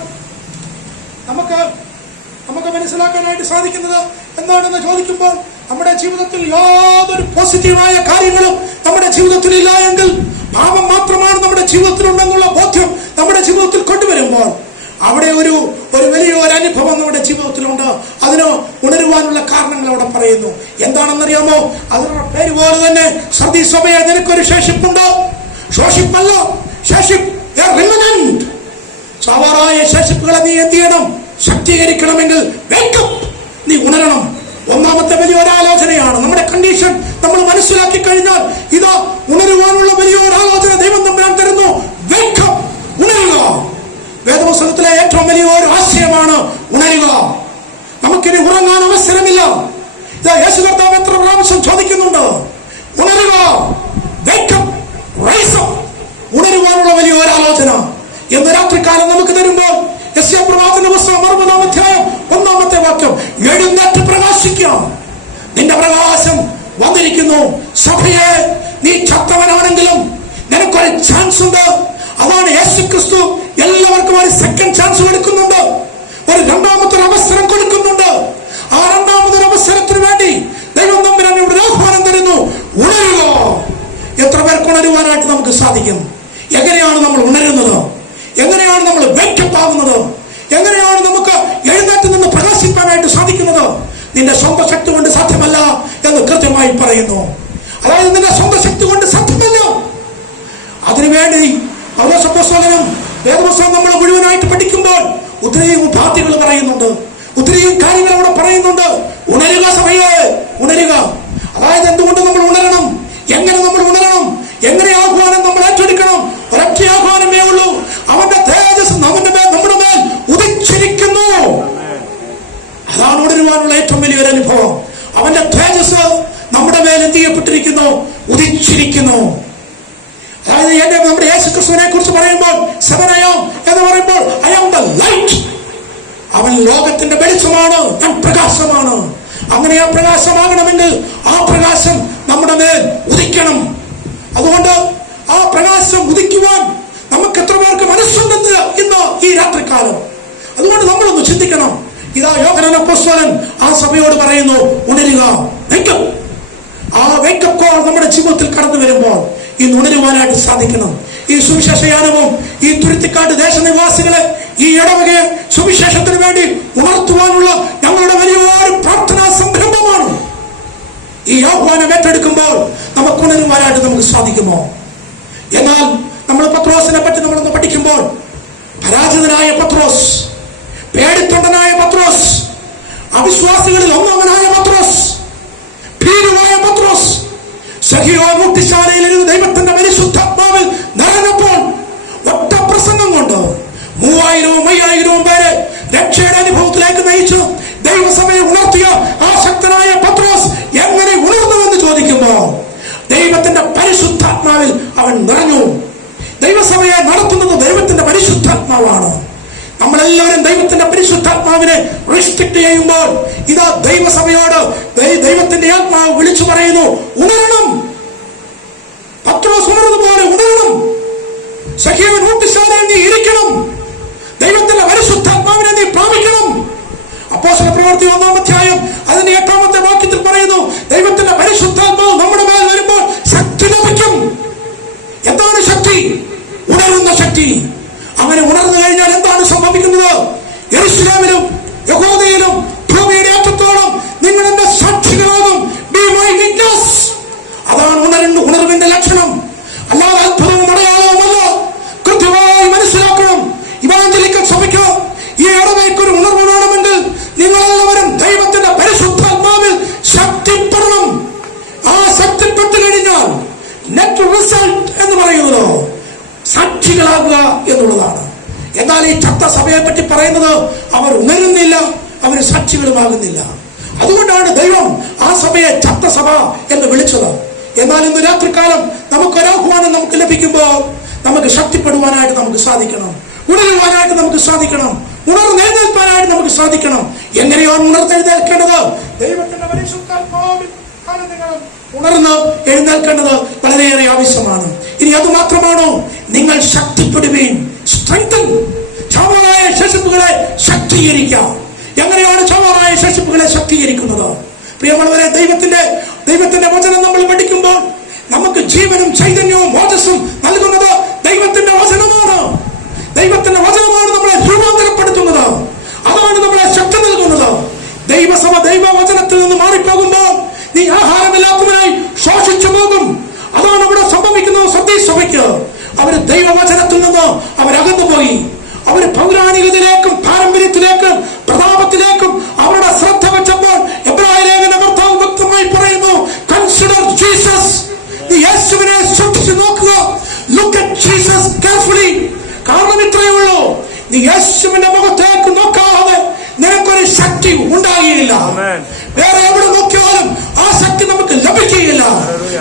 നമുക്ക് മനസ്സിലാക്കാനായിട്ട് സാധിക്കുന്നത് എന്താണെന്ന് ചോദിക്കുമ്പോൾ, നമ്മുടെ ജീവിതത്തിൽ യാതൊരു പോസിറ്റീവായ കാര്യങ്ങളും നമ്മുടെ ജീവിതത്തിൽ ഇല്ല എങ്കിൽ, പാപം മാത്രമാണ് നമ്മുടെ ജീവിതത്തിലുണ്ടെന്നുള്ള ബോധ്യം നമ്മുടെ ജീവിതത്തിൽ കൊണ്ടുവരുമ്പോൾ അവിടെ ഒരു വലിയൊരു അനുഭവം നമ്മുടെ ജീവിതത്തിലുണ്ട്. അതിന് ഉണരുവാനുള്ള കാരണങ്ങൾ അവിടെ പറയുന്നു. എന്താണെന്നറിയാമോ? അതിനുള്ള പേര് പോലെ തന്നെ സർദീസ് സഭയെ നിനക്കൊരു ശേഷിപ്പുണ്ട്. ശോഷിപ്പല്ല, ശേഷിപ്പ്. സാവാറായ ശേഷിപ്പുകളെ നീ എന്ത് ചെയ്യണം? ശക്തീകരിക്കണമെങ്കിൽ നീ ഉണരണം. ഒന്നാമത്തെ വലിയൊരു ആലോചനയാണ് നമ്മുടെ കണ്ടീഷൻ. നമ്മൾ മനസ്സിലാക്കി കഴിഞ്ഞാൽ ഇത് ഉണരുവാനുള്ള വലിയൊരു ആലോചന ദൈവം തമ്പുരാൻ തരുന്നു. ഉണരുക. വേദപുസ്തകത്തിലെ ഏറ്റവും വലിയ ഒരു ആശയമാണ് ഉണരുക. നമുക്കിനി ഉറങ്ങാൻ അവസരമില്ല. ഇത് യേശു കർത്താവ് എത്ര പ്രാവശ്യം ചോദിക്കുന്നുണ്ട്? ഉണരുക, ഉണരുവാനുള്ള വലിയൊരു ആലോചന ഇന്ന് രാത്രികാലം നമുക്ക് തരുമ്പോൾ യെശയ്യാപ്രവാചകന്റെ പുസ്തകം 60-ാം അധ്യായം 1-ാമത്തെ വാക്യം, എഴുന്നേറ്റ് പ്രകാശിക്കാം, നിന്റെ പ്രകാശം വന്നിരിക്കുന്നു. സഭയെ, നീ ചത്തവനാണെങ്കിലും നിനക്കൊരു ചാൻസ് ഉണ്ട്. അതാണ് യേശു ക്രിസ്തു എല്ലാവർക്കും ഒരു സെക്കൻഡ് ചാൻസ് കൊടുക്കുന്നുണ്ട്, ഒരു രണ്ടാമത്തെ അവസരം കൊടുക്കുന്നുണ്ട്. ആ രണ്ടാമതൊരു അവസരത്തിന് വേണ്ടി ദൈവം തമ്പുരാൻ ഇവിടെ ആഹ്വാനം തരുന്നു. ഉണരുക. എത്ര പേർക്ക് ഉണരുവാനായിട്ട് നമുക്ക് സാധിക്കും? എങ്ങനെയാണ് നമ്മൾ ഉണരുന്നത്? എങ്ങനെയാണ് നമ്മൾ വേക്കപ്പ് ആകുന്നത്? എങ്ങനെയാണ് നമുക്ക് എഴുന്നേറ്റ് നിന്ന് പ്രകാശിക്കാനായിട്ട് സാധിക്കുന്നത്? നിന്റെ സ്വന്തം ശക്തി കൊണ്ട് സാധ്യമല്ല എന്ന് കൃത്യമായി പറയുന്നു. അതായത് നിന്റെ സ്വന്തം ശക്തി കൊണ്ട് സാധ്യമല്ല. അതിനുവേണ്ടി പൗലോസപ്പോസ്തലനും വേദപുസ്തകം നമ്മൾ മുഴുവനായിട്ട് പഠിക്കുമ്പോൾ ഒത്തിരിയും ഉപാധികൾ പറയുന്നുണ്ട്, ഒത്തിരിയും കാര്യങ്ങൾ അവിടെ പറയുന്നുണ്ട്. ഉണരുക സഭയെ, ഉണരുക. അതായത് എന്തുകൊണ്ട് നമ്മൾ ഉണരണം? എങ്ങനെ നമ്മൾ ഉണരണം? എങ്ങനെ ആഹ്വാനം നമ്മൾ ഏറ്റെടുക്കണം? ഒരൊറ്റ ആഹ്വാനമേ ഉള്ളൂ. അവന്റെ തേജസ് നമ്മുടെ മേൽ ഉദിച്ചിരിക്കുന്നു. അതാണ് ഉണരുവാനുള്ള ഏറ്റവും വലിയൊരു അനുഭവം. അവന്റെ തേജസ് നമ്മുടെ മേൽ എന്ത് ചെയ്യപ്പെട്ടിരിക്കുന്നു? ഉദിച്ചിരിക്കുന്നു. അതായത് നമ്മുടെ യേശു ക്രിസ്തുവിനെ കുറിച്ച് പറയുമ്പോൾ എന്ന് പറയുമ്പോൾ I am the light. അവൻ ലോകത്തിന്റെ വെളിച്ചമാണ്, ഞാൻ പ്രകാശമാണ്. അങ്ങനെ ആ പ്രകാശമാകണമെങ്കിൽ ആ പ്രകാശം നമ്മുടെ മേൽ ഉദിക്കണം. അതുകൊണ്ട് ആ പ്രകാശം ഉദിക്കുവാൻ നമുക്ക് എത്ര പേർക്ക് മനസ്സുണ്ടെന്ന് ഇന്ന് ഈ രാത്രികാലം. അതുകൊണ്ട് നമ്മളൊന്ന് ചിന്തിക്കണം. ഇതാ യോഹന്നാൻ അപ്പോസ്തലൻ ആ സഭയോട് പറയുന്നു, ഉണരുക. ആ വേക്കപ്പ് കോൾ നമ്മുടെ ജീവിതത്തിൽ കടന്നു വരുമ്പോൾ ഇന്ന് ഉണരുവാനായിട്ട് സാധിക്കണം. ഈ സുവിശേഷയാനവും ഈ തുരുത്തിക്കാട് ദേശനിവാസികളെ, ഈ ഇടവകയെ സുവിശേഷത്തിന് വേണ്ടി ഉണർത്തുവാനുള്ള ഞങ്ങളുടെ വലിയൊരു പ്രാർത്ഥനാ സംരംഭമാണ്. ഈ ആഹ്വാനം ഏറ്റെടുക്കുമ്പോൾ നമുക്ക് ഉണരുവാനായിട്ട് നമുക്ക് സാധിക്കുമോ? എന്നാൽ നമ്മൾ പത്രോസിനെ പറ്റി നമ്മളൊന്ന് പഠിക്കുമ്പോൾ, പരാജിതനായ പത്രോസ്, പേടിത്തൊണ്ടനായ പത്രോസ്, അവിശ്വാസികളിൽ ഒന്നാമനായ പത്രോസ്, ഭീരുവായ പത്രോസ്, സഖിയോൻ മുക്തിശാലയിലിരുന്ന് ദൈവത്തിന്റെ പരിശുദ്ധാത്മാവിൽ നിറഞ്ഞപ്പോൾ ഒറ്റ പ്രസംഗം കൊണ്ട് 3000-5000 പേരെ രക്ഷയുടെ അനുഭവത്തിലേക്ക് നയിച്ചു ദൈവസഭയെ ഉണർത്തിയ ആ ശക്തനായ പത്രോസ് എങ്ങനെ ഉണർന്നുവെന്ന് ചോദിക്കുമ്പോൾ ദൈവത്തിന്റെ പരിശുദ്ധാത്മാവിൽ അവൻ നിറഞ്ഞു. ദൈവസഭയെ നടത്തുന്നത് ദൈവത്തിന്റെ പരിശുദ്ധാത്മാവാണ്. നമ്മളെല്ലാവരും ദൈവത്തിന്റെ പരിശുദ്ധാത്മാവിനെ റെസ്ട്രിക്ട് ചെയ്യുമ്പോൾ ഇതാ ദൈവസഭയോട് ദൈവത്തിന്റെ ആത്മാവ് വിളിച്ചു പറയുന്നു, ഉണരണം. പത്രോസ് ഉണർന്നതുപോലെ ഉണരണം. സഖിയോൻ മുക്തിശാലയിൽ നീ ഇരിക്കണം. ദൈവത്തിന്റെ പരിശുദ്ധാത്മാവിനെ നീ പ്രാപിക്കണം. അപ്പോസ്തല പ്രവൃത്തി 1-ാം അധ്യായം അതിന്റെ 8-ാമത്തെ വാക്യത്തിൽ പറയുന്നു, ദൈവത്തിന്റെ പരിശുദ്ധാത്മാവ് നമ്മുടെ മേൽ വരുമ്പോൾ ശക്തി ലഭിക്കും. എന്താണ് ശക്തി? ഉണരുന്ന ശക്തി. അങ്ങനെ ഉണർന്നു കഴിഞ്ഞാൽ എന്താണ് സംഭവിക്കുന്നത്? യെരൂശലേമിലും യഹൂദയിലും ഭൂമിയുടെ അറ്റത്തോളം നിങ്ങൾ എന്റെ സാക്ഷികളാകും. Be my witness. അതാണ് ഉണർവിന്റെ ലക്ഷണം. അല്ലാതെ അത്ഭുതവും അടയാളവുമല്ല. കൃത്യമായി മനസ്സിലാക്കണം. ഇവാഞ്ചലിക്കൽ സഭയ്ക്ക് ഈ ഇടവയ്ക്കൊരു ഉണർവ് വേണമെങ്കിൽ നിങ്ങളെല്ലാവരും ദൈവത്തിന്റെ പരിശുദ്ധാത്മാവിൽ ശക്തിപ്പെടണം. ആ ശക്തിപ്പെട്ടു കഴിഞ്ഞാൽ നെറ്റ് റിസൾട്ട് എന്ന് പറയുന്നത് സാക്ഷികളാകുക എന്നുള്ളതാണ്. എന്നാൽ ഈ ചത്ത സഭയെ പറ്റി പറയുന്നത് അവർ ഉണരുന്നില്ല, അവർ സാക്ഷികളുമാകുന്നില്ല. അതുകൊണ്ടാണ് ദൈവം ആ സഭയെ ചത്ത സഭ എന്ന് വിളിച്ചത്. എന്നാൽ ഇന്ന് രാത്രികാലം നമുക്കൊരാഹ്വാനം നമുക്ക് ലഭിക്കുമ്പോൾ നമുക്ക് ശക്തിപ്പെടുവാനായിട്ട് നമുക്ക് സാധിക്കണം, ഉണരുവാനായിട്ട് നമുക്ക് സാധിക്കണം, ഉണർന്നെഴുന്നേൽപ്പാനായിട്ട് നമുക്ക് സാധിക്കണം. എങ്ങനെയാണ് ഉണർന്നെഴുന്നേൽക്കേണ്ടത്? ദൈവത്തിന്റെ പരിശുദ്ധാത്മാവിൽ ഉണർന്ന് എഴുന്നേൽക്കേണ്ടത് വളരെയേറെ ആവശ്യമാണ്. ഇനി അത് മാത്രമാണോ? നിങ്ങൾ ശക്തിപ്പെടുവീൻ, സ്ട്രെങ്തൻ. ചാവാറായ ശേഷിപ്പുകളെ ശക്തീകരിക്കാം. എങ്ങനെയാണ് ചാവാറായ ശേഷിപ്പുകളെ ശക്തീകരിക്കുന്നത്? പ്രിയമുള്ളവരെ, ദൈവത്തിന്റെ വചനം നമ്മൾ പഠിക്കുമ്പോൾ നമുക്ക് ജീവനും ചൈതന്യവും ഓജസ്സും നൽകുന്നത് ദൈവത്തിന്റെ വചനമാണ്. ദൈവത്തിന്റെ വചനമാണ് നമ്മളെ രൂപാന്തരപ്പെടുത്തുന്നത്. അതാണ് നമ്മളെ ശക്തി നൽകുന്നത്. ദൈവസഭ ദൈവവചനത്തിൽ നിന്ന് മാറിപ്പോകുമ്പോൾ നീ ആഹാരമില്ലാത്തവനായി ശോഷിച്ചു പോകും. അതാണ് അവിടെ സംഭവിക്കുന്നത്. സഭയ്ക്ക് അവര് ദൈവവചനത്തിൽ നിന്ന് അവരകന്നു പോയി. അവര് പൗരാണികതയിലേക്കും പാരമ്പര്യത്തിലേക്കും പ്രതാപത്തിലേക്കും അവരുടെ ശ്രദ്ധ വെച്ചപ്പോൾ എബ്രായ ലേഖന കർത്താവ് വ്യക്തമായി പറയുന്നു, കൺസിഡർ ജീസസ്. നീ യേശുവിനെ സൂക്ഷിച്ചു നോക്കുക. Look at Jesus carefully. കാരണം ഇത്രയേ ഉള്ളൂ, നീ യേശുവിന്റെ മുഖത്തേക്ക് നോക്കാതെ നിനക്കൊരു ശക്തി ഉണ്ടാകുകയില്ല. വേറെ എവിടെ നോക്കിയാലും ആ ശക്തി നമുക്ക് ലഭിക്കുകയില്ല.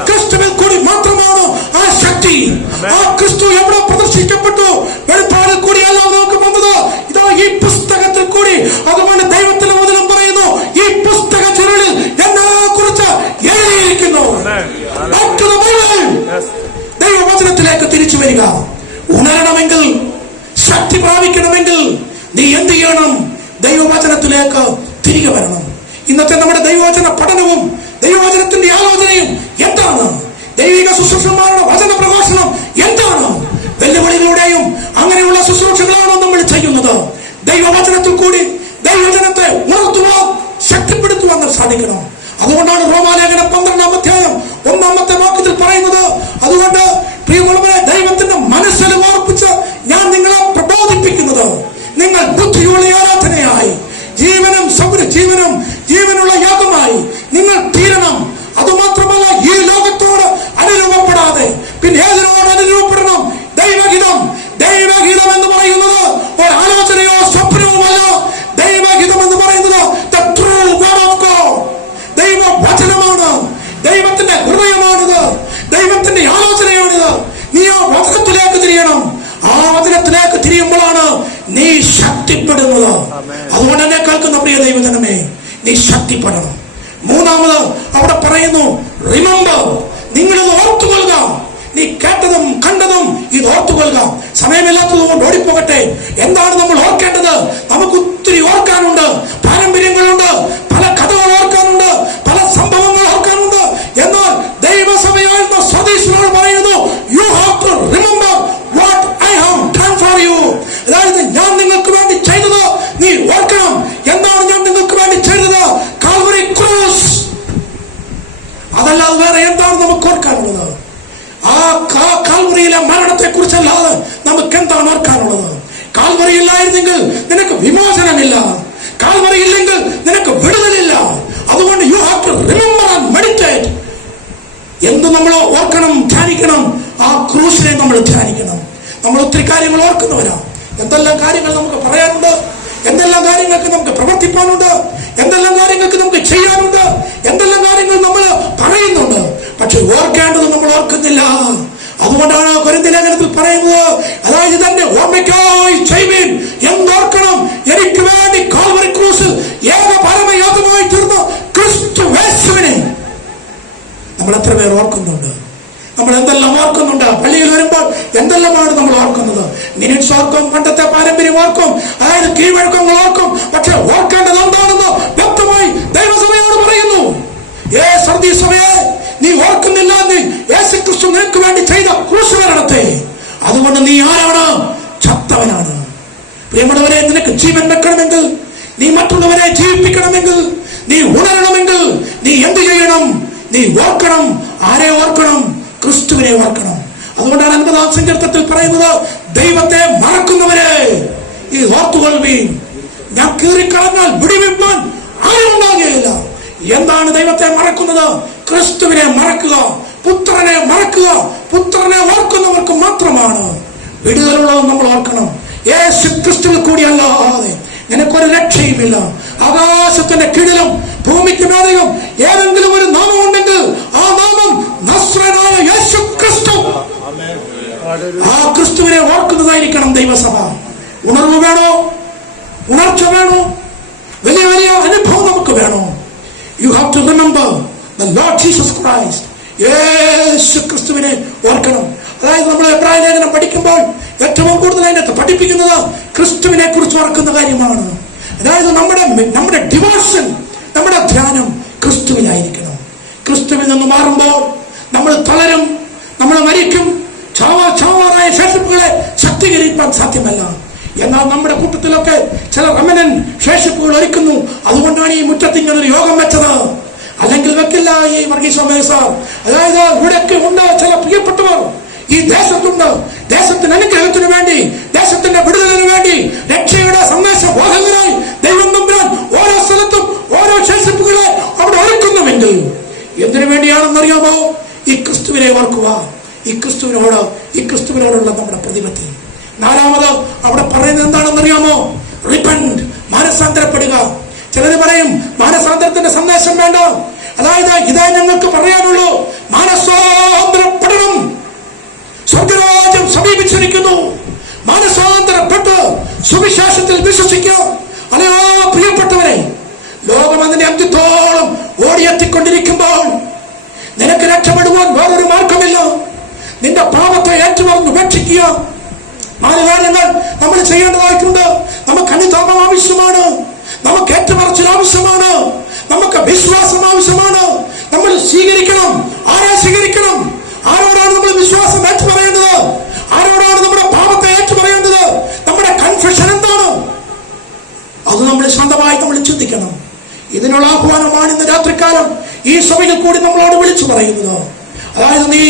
ക്രിസ്തുവിൽ കൂടി മാത്രമാണ് ആ ശക്തി. ആ ക്രിസ്തു എവിടെ പ്രദർശിക്കപ്പെട്ടു? വെളിപ്പാടിൽ കൂടിയല്ല നമുക്ക് വന്നത്. ഇതാ ഈ പുസ്തകത്തിൽ കൂടി. അതുകൊണ്ട് ദൈവത്തിന്റെ വചനം പറയുന്നു, ഈ പുസ്തക ചുരുളിൽ എന്നെ കുറിച്ച് എഴുതിയിരിക്കുന്നു. ദൈവവചനത്തിലേക്ക് തിരിച്ചു വരിക. ഉണരണമെങ്കിൽ, ശക്തി പ്രാപിക്കണമെങ്കിൽ നീ എന്ത് ചെയ്യണം? ദൈവവചനത്തിലേക്ക് തിരികെ വരണം. ഇന്നത്തെ നമ്മുടെ ദൈവവചന പഠനവും ദൈവവചനത്തിന്റെ ആലോചനയും എന്താണ്? ദൈവിക ശുശ്രൂഷന്മാരുടെ വചന പ്രഘോഷണം എന്താണ്? വെല്ലുവിളികളുടെയും അങ്ങനെയുള്ള ശുശ്രൂഷകളാണോ നമ്മൾ ചെയ്യുന്നത്? ദൈവവചനത്തിൽ കൂടി ദൈവവചനത്തെ ഉണർത്തുവാൻ, ശക്തിപ്പെടുത്തുവാൻ സാധിക്കണം. അതുകൊണ്ടാണ് റോമാലേഖനം 12-ാം അധ്യായം 1-ാമത്തെ വാക്യത്തിൽ പറയുന്നത്, അതുകൊണ്ട് പ്രിയമുള്ളവരെ, ദൈവത്തിന്റെ മനസ്സിൽ ഓർപ്പിച്ച് ഞാൻ നിങ്ങളെ പ്രബോധിപ്പിക്കുന്നത്, നിങ്ങൾ ബുദ്ധിയുള്ള ആരാധനയായി ജീവനുള്ള യാഗമായി നിങ്ങൾ തീരണം. അതുമാത്രമല്ല, ഈ ലോകത്തോട് അനുരൂപപ്പെടാതെ പിന്നെ ഏതിനോട് അനുരൂപപ്പെടണം? ദൈവഹിതം. ദൈവഹിതം എന്ന് പറയുന്നത് ഒരു ആലോചനയോ സ്വപ്നവുമല്ല. ദൈവഹിതം എന്ന് പറയുന്നത് the true word of God. ദൈവവചനമാണ്. ദൈവത്തിന്റെ ഹൃദയമാണിത്. ദൈവത്തിന്റെ ആലോചനയാണിത്. നീ ആ വചനത്തിലേക്ക് തിരിയണം. ആ വചനത്തിലേക്ക് തിരിയുമ്പോഴാണ് നീ ശക്തിപ്പെടുന്നത്. അതുകൊണ്ട് എന്നെ കേൾക്കുന്ന പ്രിയ ദൈവജനമേ, നീ ശക്തിപ്പെടണം. മൂന്നാമത് അവിടെ പറയുന്നു, റിമെമ്പർ. നിങ്ങളിത് ഓർത്തുകൊള്ളുക. നീ കേട്ടതും കണ്ടതും ഇത് ഓർത്തുകൊള്ളുക. സമയമില്ലാത്തത് കൊണ്ട് ഓടിപ്പോകട്ടെ. എന്താണ് നമ്മൾ ഓർക്കേണ്ടത്? നമുക്ക് ഒത്തിരി ഓർക്കാനുണ്ട്. പാരമ്പര്യങ്ങളുണ്ട്, പല കഥകൾ ഓർക്കാനുണ്ട്, പല സംഭവങ്ങൾ ഓർക്കാനുണ്ട്. എന്നാൽ ദൈവസഭയായിരുന്ന സതീശനോട് പറയുന്നു, you have to remember what I have done for you. അതായത് ഞാൻ നിങ്ങൾക്ക് വേണ്ടി ചെയ്തത് നീ ഓർക്കണം. എന്താണ് ഞാൻ നിങ്ങൾക്ക് വേണ്ടി ചെയ്തത്? Calvary cross. അതല്ലാതെ വേറെ എന്താണ് നമുക്ക് ഓർക്കാനുള്ളത്? ആ കാൽവറിയിലെ മരണത്തെ കുറിച്ചല്ലാതെ നമുക്ക് എന്താണ് ഓർക്കാനുള്ളത്? കാൽവറി ഇല്ലായിരുന്നെങ്കിൽ നിനക്ക് വിമോചനമില്ല. കാൽവറി ഇല്ലെങ്കിൽ നിനക്ക് വിടുതലില്ല. അതുകൊണ്ട് you have to remember and meditate. എന്ത് നമ്മൾ ഓർക്കണം, ധ്യാനിക്കണം? ആ ക്രൂസിനെ നമ്മൾ ധ്യാനിക്കണം. നമ്മൾ ഒത്തിരി കാര്യങ്ങൾ ഓർക്കുന്നവരാ. എന്തെല്ലാം കാര്യങ്ങൾ നമുക്ക് പറയാനുണ്ട്, എന്തെല്ലാം കാര്യങ്ങൾക്ക് നമുക്ക് പ്രവർത്തിപ്പാനുണ്ട്, എന്തെല്ലാം കാര്യങ്ങൾക്ക് നമുക്ക് ചെയ്യാനുണ്ട്, എന്തെല്ലാം കാര്യങ്ങൾ നമ്മൾ പറയുന്നുണ്ട്. പക്ഷെ ഓർക്കേണ്ടത് നമ്മൾ ഓർക്കുന്നില്ല. അതുകൊണ്ടാണ് കൊരിന്ത്യർ ലേഖനത്തിൽ പറയുന്നത്, അതായത് തന്റെ ഓർമ്മയ്ക്കായി ചെയ്യുവിൻ. എന്തോർക്കണം? എനിക്ക് വേണ്ടി കാൽവറി ക്രൂസിൽ ഏക പരമയാഗമായി തീർന്ന ക്രിസ്തു യേശുവിനെ നമ്മൾ എത്ര പേർ ഓർക്കുന്നുണ്ട്? നമ്മൾ എന്തെല്ലാം ഓർക്കുന്നുണ്ട്? പള്ളിയിൽ വരുമ്പോൾ എന്തെല്ലാമാണ് നമ്മൾ ഓർക്കുന്നത്? മിനിറ്റ്സ് ഓർക്കും, പണ്ടത്തെ പാരമ്പര്യം ഓർക്കും, അതായത് കീഴ്വഴക്കങ്ങൾ ഓർക്കും. പക്ഷെ ഓർക്കേണ്ടത് എന്താണെന്ന് വ്യക്തമായി ദൈവസഭയോട് പറയുന്നു. സഭയെ നീ ഓർക്കുന്നില്ല. നീ യേശുക്രിസ്തു നിനക്ക് വേണ്ടി ചെയ്ത ക്രൂശുമരണത്തെ. അതുകൊണ്ട് നീ ആരാണ്? ചത്തവനാണ്. പ്രിയമുള്ളവരെ, നിനക്ക് ജീവൻ വെക്കണമെങ്കിൽ, നീ മറ്റുള്ളവരെ ജീവിപ്പിക്കണമെങ്കിൽ, നീ ഉണരണമെങ്കിൽ നീ എന്ത് ചെയ്യണം? നീ ഓർക്കണം. ആരെ ഓർക്കണം? ക്രിസ്തുവിനെ ഓർക്കണം. അതുകൊണ്ടാണ് 50-ാം സങ്കീർത്തനത്തിൽ പറയുന്നത്, ദൈവത്തെ മറക്കുന്നവരെ ഈ ഓർത്തുകൊള്ളുവീൻ. ഞാൻ കീറിക്കളഞ്ഞാൽ വിടിവിപ്പാൻ ആരും ഉണ്ടാകുകയില്ല. എന്താണ് ദൈവത്തെ മറക്കുന്നത്? ക്രിസ്തുവിനെ മറക്കുക, പുത്രനെ മറക്കുക. പുത്രനെ ഓർക്കുന്നവർക്ക് മാത്രമാണ് വിടുതലുള്ളത്. നമ്മൾ ഓർക്കണം, യേശു ക്രിസ്തുവിൽ കൂടിയല്ലാതെ നിനക്കൊരു രക്ഷയുമില്ല. ആകാശത്തിന്റെ കീഴിലും ഭൂമിക്ക് മേലെയും ഏതെങ്കിലും ഒരു നാമം ഉണ്ടെങ്കിൽ ആ നാമം നസ്രയനായ യേശു ക്രിസ്തു. ആ ക്രിസ്തുവിനെ ഓർക്കുന്നതായിരിക്കണം ദൈവസഭ. ഉണർവ് വേണോ? ഉണർച്ച വേണോ? വലിയ വലിയ അനുഭവം നമുക്ക് വേണോ? You have to remember the Lord Jesus Christ. യേശു ക്രിസ്തുവിനെ ഓർക്കണം. അതായത് നമ്മൾ എബ്രായ ലേഖനം പഠിക്കുമ്പോൾ ഏറ്റവും കൂടുതൽ അതിനകത്ത് പഠിപ്പിക്കുന്നത് ക്രിസ്തുവിനെ കുറിച്ച് ഓർക്കുന്ന കാര്യമാണ്. അതായത് നമ്മുടെ ഡിവോഷൻ, നമ്മുടെ ധ്യാനം ക്രിസ്തുവിലായിരിക്കണം. ക്രിസ്തുവിൽ നിന്ന് മാറുമ്പോൾ നമ്മൾ തളരും, നമ്മൾ മരിക്കും. ചാവാറായ ശേഷിപ്പുകളെ ശക്തീകരിക്കാൻ സാധ്യമല്ല. എന്നാൽ നമ്മുടെ കൂട്ടത്തിലൊക്കെ ചില റെമനൻ ശേഷിപ്പുകൾ ഒരുക്കുന്നു. അതുകൊണ്ടാണ് ഈ മുറ്റത്ത് ഇങ്ങനെ ഒരു യോഗം വെച്ചത്. അല്ലെങ്കിൽ വെക്കില്ല ഈ വർഗീസ് സാർ. അതായത് ഇവിടെയൊക്കെ ഉണ്ട് ചില പ്രിയപ്പെട്ടവർ ഈ ദേശത്തുണ്ട്. ദേശത്തിന് അനുഗ്രഹത്തിന് വേണ്ടി, ദേശത്തിന്റെ വിടുതലിന് വേണ്ടി, രക്ഷയുടെ സന്ദേശബോധകരായി ദൈവം തമ്പുരാൻ ഓരോ സ്ഥലത്തും ഓരോ ശേഷിപ്പുകളെ അവിടെ ഒരുക്കുന്നുവെങ്കിൽ എന്തിനു വേണ്ടിയാണെന്നറിയാമോ? ഈ ക്രിസ്തുവിനെ ഓർക്കുക, ഈ ക്രിസ്തുവിനോടുള്ള നമ്മുടെ പ്രതിബദ്ധത. നാലാമത് അവിടെ പറയുന്നത് എന്താണെന്നറിയാമോ? റിപ്പന്റ്, മാനസാന്തരപ്പെടുക. ചിലര് പറയും മാനസാന്തരത്തിന്റെ സന്ദേശം വേണ്ട. അതായത് ഇതേ ഞങ്ങൾക്ക് പറയാനുള്ളൂ, മാനസാന്തരപ്പെടണം. സ്വർഗരാജ്യം സമീപിച്ചിരിക്കുന്നു. മാനസാന്തരപ്പെട്ട് സുവിശേഷത്തിൽ വിശ്വസിക്കുക. അല്ലയോ പ്രിയപ്പെട്ടവരെ, ലോകം അതിന്റെ അന്ത്യത്തോളം ഓടിയെത്തിക്കൊണ്ടിരിക്കുമ്പോൾ നിനക്ക് രക്ഷപ്പെടുവാൻ വേറൊരു മാർഗമില്ല. നിന്റെ പാപത്തെ ഏറ്റുപറഞ്ഞ് ഉപേക്ഷിക്കുക. 4 കാര്യങ്ങൾ നമ്മൾ ചെയ്യേണ്ടതായിട്ടുണ്ട്. നമുക്ക് അനുതാപം ആവശ്യമാണ്, നമുക്ക് ഏറ്റുപറച്ചിൽ ആവശ്യമാണ്, നമുക്ക് വിശ്വാസം ആവശ്യമാണ്. നമ്മൾ സ്വീകരിക്കണം. ആരെ സ്വീകരിക്കണം? ആരോടാണ് നമ്മൾ വിശ്വാസം ഏറ്റുപറയേണ്ടത്? ആരോടാണ് നമ്മുടെ പാപത്തെ ഏറ്റുപറയേണ്ടത്? നമ്മുടെ കൺഫെഷൻ എന്താണ്? അത് നമ്മൾ ശാന്തമായി നമ്മൾ ചിന്തിക്കണം. ഇതിനുള്ള ആഹ്വാനമാണ് ഇന്ന് രാത്രികാലം ഈ സഭയിൽ കൂടി നമ്മളോട് വിളിച്ചു പറയുന്നത്. അതായത് നീ